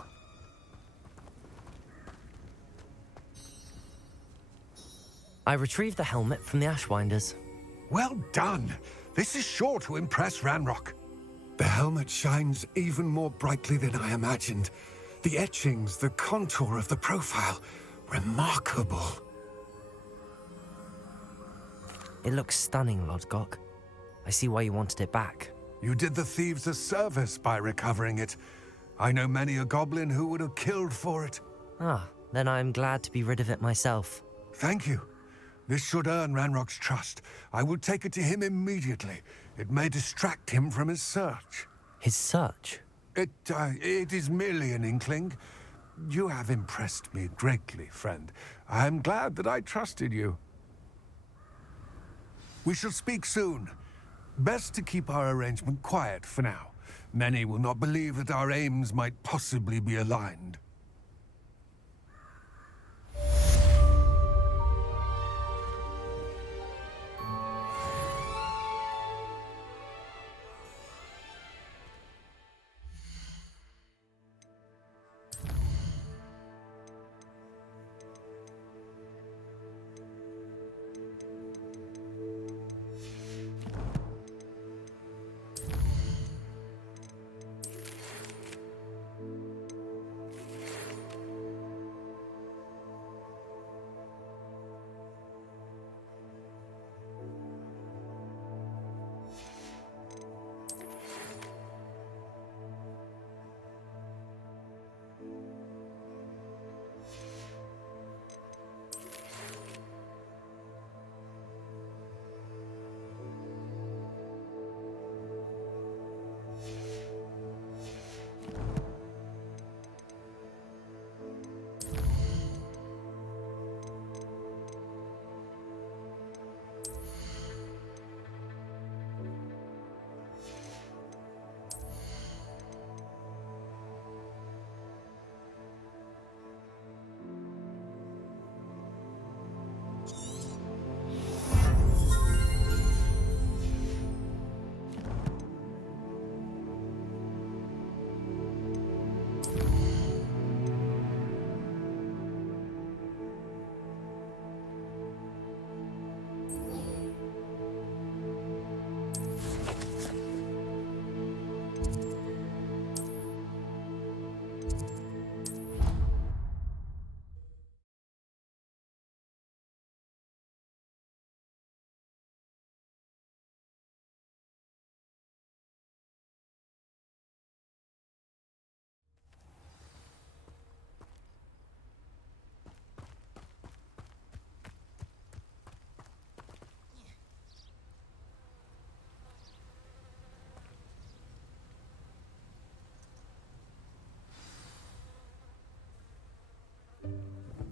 I retrieved the helmet from the Ashwinders. Well done. This is sure to impress Ranrock. The helmet shines even more brightly than I imagined. The etchings, the contour of the profile, remarkable. It looks stunning, Lodgok. I see why you wanted it back. You did the thieves a service by recovering it. I know many a goblin who would have killed for it. Ah, then I am glad to be rid of it myself. Thank you. This should earn Ranrock's trust. I will take it to him immediately. It may distract him from his search. His search? It is merely an inkling. You have impressed me greatly, friend. I am glad that I trusted you. We shall speak soon. Best to keep our arrangement quiet for now. Many will not believe that our aims might possibly be aligned.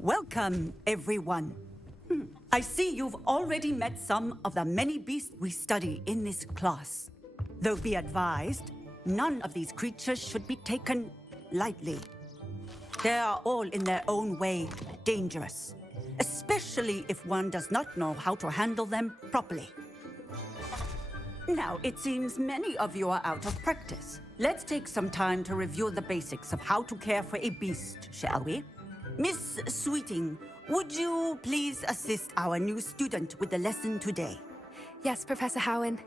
Welcome, everyone. I see you've already met some of the many beasts we study in this class. Though be advised, none of these creatures should be taken lightly. They are all in their own way dangerous, especially if one does not know how to handle them properly. Now, it seems many of you are out of practice. Let's take some time to review the basics of how to care for a beast, shall we? Miss Sweeting, would you please assist our new student with the lesson today? Yes, Professor Howen.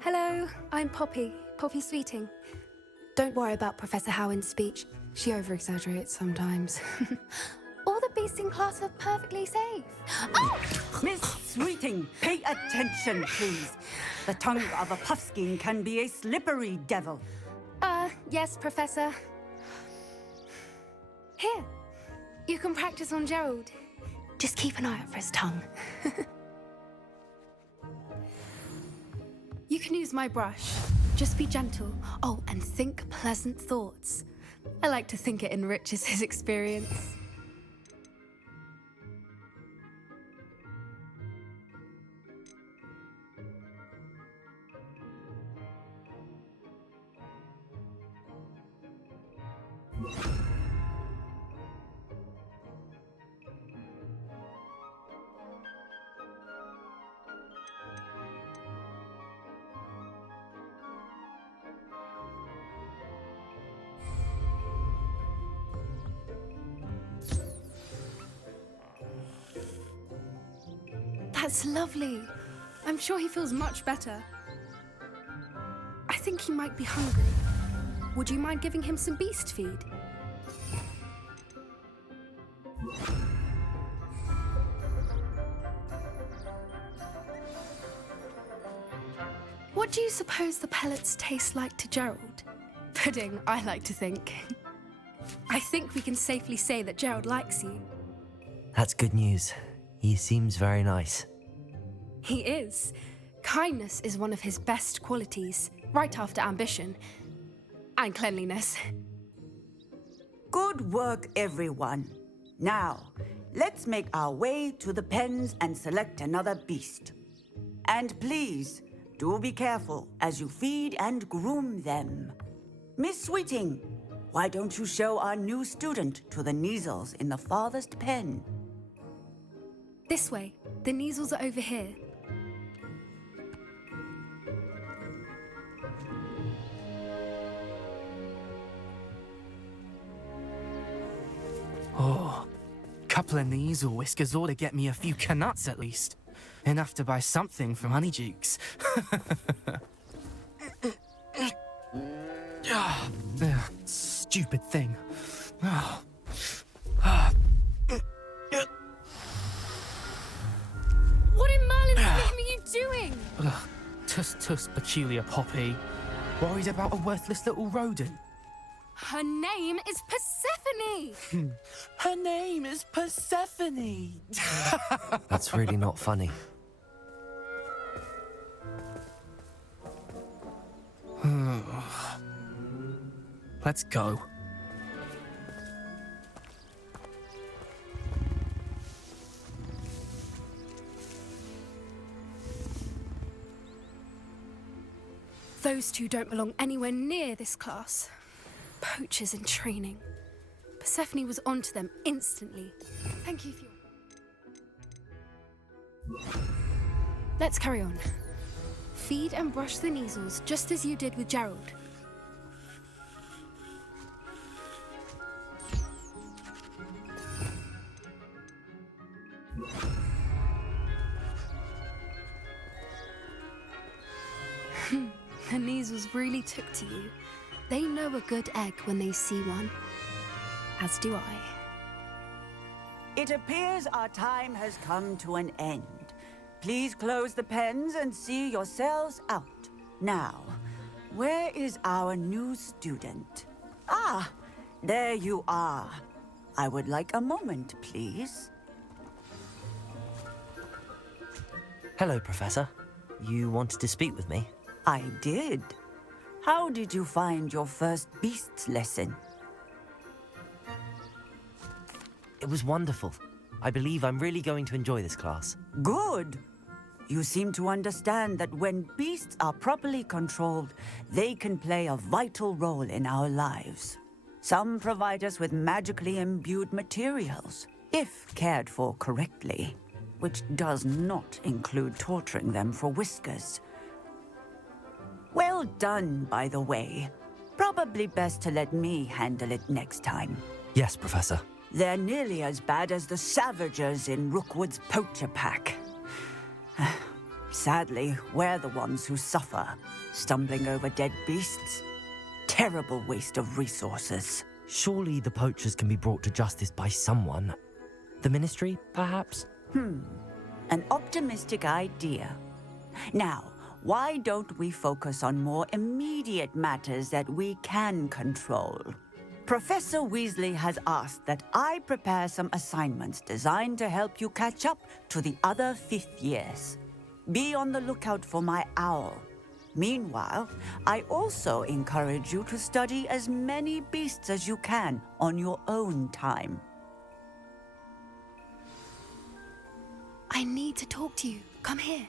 Hello, I'm Poppy Sweeting. Don't worry about Professor Howen's speech. She over-exaggerates sometimes. All the beasting class are perfectly safe. Oh! Miss Sweeting, pay attention, please. The tongue of a puffskein can be a slippery devil. Yes, Professor. Here, you can practice on Gerald. Just keep an eye out for his tongue. You can use my brush. Just be gentle. Oh, and think pleasant thoughts. I like to think it enriches his experience. That's lovely. I'm sure he feels much better. I think he might be hungry. Would you mind giving him some beast feed? What do you suppose the pellets taste like to Gerald? Pudding, I like to think. I think we can safely say that Gerald likes you. That's good news. He seems very nice. He is. Kindness is one of his best qualities, right after ambition. And cleanliness. Good work, everyone. Now, let's make our way to the pens and select another beast. And please, do be careful as you feed and groom them. Miss Sweeting, why don't you show our new student to the Neasels in the farthest pen? This way. The Neasels are over here. Oh, couple of Neasel whiskers ought to get me a few canuts at least. Enough to buy something from Honeydukes. Stupid thing. What in Merlin's name are you doing? Tuss, peculiar Poppy. Worried about a worthless little rodent? Her name is Persephone! Her name is Persephone! That's really not funny. Let's go. Those two don't belong anywhere near this class. Poachers in training. Persephone was onto them instantly. Thank you for your... Let's carry on. Feed and brush the Neasels just as you did with Gerald. The Neasels really took to you. They know a good egg when they see one. As do I. It appears our time has come to an end. Please close the pens and see yourselves out. Now, where is our new student? Ah, there you are. I would like a moment, please. Hello, Professor. You wanted to speak with me? I did. How did you find your first beasts lesson? It was wonderful. I believe I'm really going to enjoy this class. Good. You seem to understand that when beasts are properly controlled, they can play a vital role in our lives. Some provide us with magically imbued materials, if cared for correctly, which does not include torturing them for whiskers. Well done, by the way. Probably best to let me handle it next time. Yes, Professor. They're nearly as bad as the Savagers in Rookwood's poacher pack. Sadly, we're the ones who suffer, stumbling over dead beasts. Terrible waste of resources. Surely the poachers can be brought to justice by someone. The Ministry, perhaps? An optimistic idea. Now, why don't we focus on more immediate matters that we can control? Professor Weasley has asked that I prepare some assignments designed to help you catch up to the other 5th years. Be on the lookout for my owl. Meanwhile, I also encourage you to study as many beasts as you can on your own time. I need to talk to you. Come here.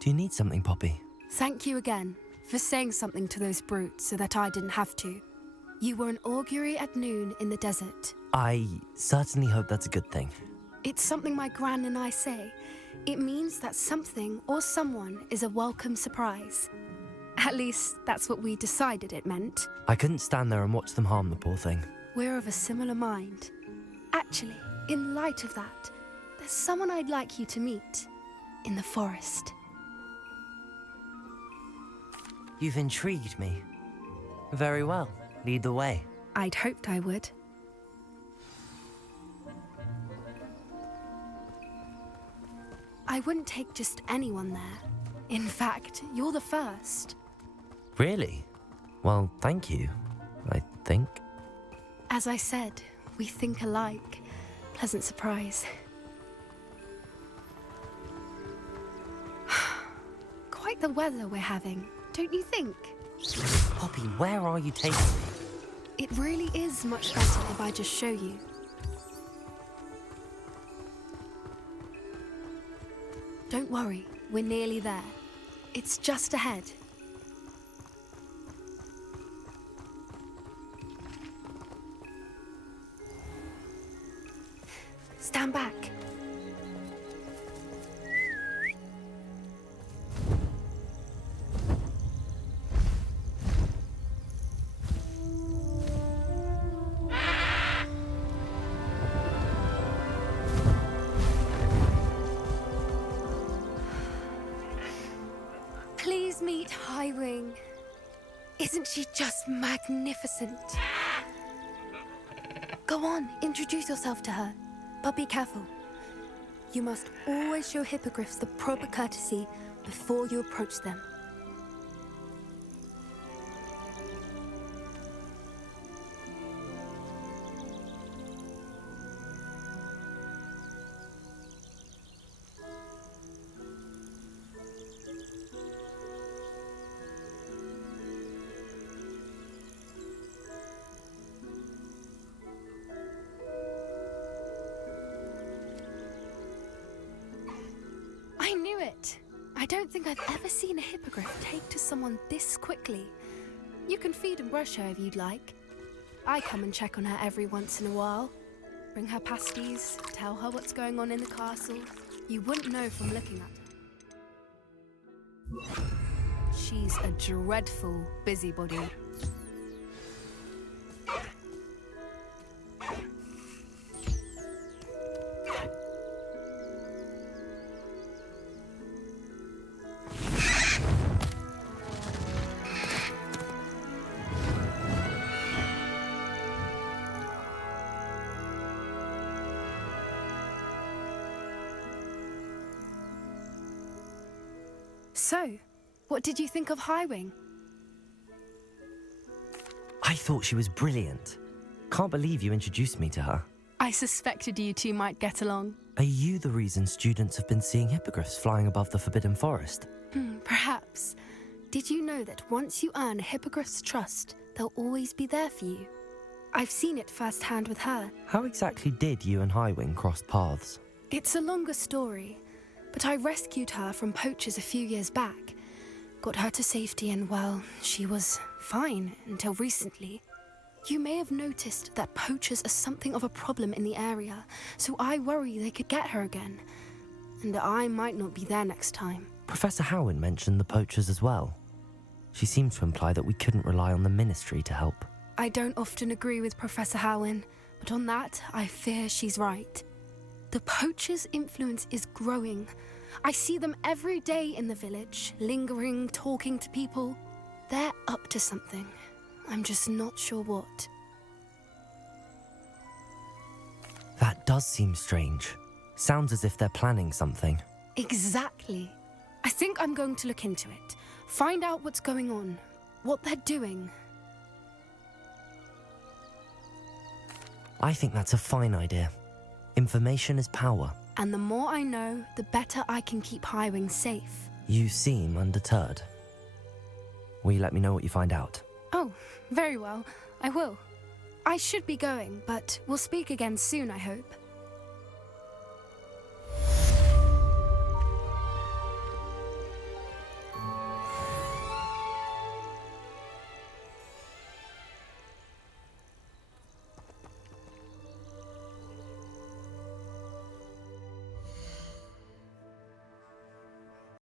Do you need something, Poppy? Thank you again for saying something to those brutes so that I didn't have to. You were an augury at noon in the desert. I certainly hope that's a good thing. It's something my gran and I say. It means that something or someone is a welcome surprise. At least, that's what we decided it meant. I couldn't stand there and watch them harm the poor thing. We're of a similar mind. Actually, in light of that, there's someone I'd like you to meet. In the forest. You've intrigued me. Very well. Lead the way. I'd hoped I would. I wouldn't take just anyone there. In fact, you're the first. Really? Well, thank you, I think. As I said, we think alike. Pleasant surprise. Quite the weather we're having, don't you think? Poppy, where are you taking me? It really is much better if I just show you. Don't worry, we're nearly there. It's just ahead. Stand back. Please meet Highwing. Isn't she just magnificent? Go on, introduce yourself to her. But be careful. You must always show hippogriffs the proper courtesy before you approach them. I knew it! I don't think I've ever seen a hippogriff take to someone this quickly. You can feed and brush her if you'd like. I come and check on her every once in a while. Bring her pasties, tell her what's going on in the castle. You wouldn't know from looking at her. She's a dreadful busybody. So, what did you think of Highwing? I thought she was brilliant. Can't believe you introduced me to her. I suspected you two might get along. Are you the reason students have been seeing hippogriffs flying above the Forbidden Forest? Perhaps. Did you know that once you earn a hippogriff's trust, they'll always be there for you? I've seen it firsthand with her. How exactly did you and Highwing cross paths? It's a longer story, but I rescued her from poachers a few years back. Got her to safety and, well, she was fine until recently. You may have noticed that poachers are something of a problem in the area, so I worry they could get her again. And I might not be there next time. Professor Howin mentioned the poachers as well. She seemed to imply that we couldn't rely on the Ministry to help. I don't often agree with Professor Howin, but on that, I fear she's right. The poachers' influence is growing. I see them every day in the village, lingering, talking to people. They're up to something. I'm just not sure what. That does seem strange. Sounds as if they're planning something. Exactly. I think I'm going to look into it. Find out what's going on, what they're doing. I think that's a fine idea. Information is power. And the more I know, the better I can keep Highwing safe. You seem undeterred. Will you let me know what you find out? Oh, very well. I will. I should be going, but we'll speak again soon, I hope.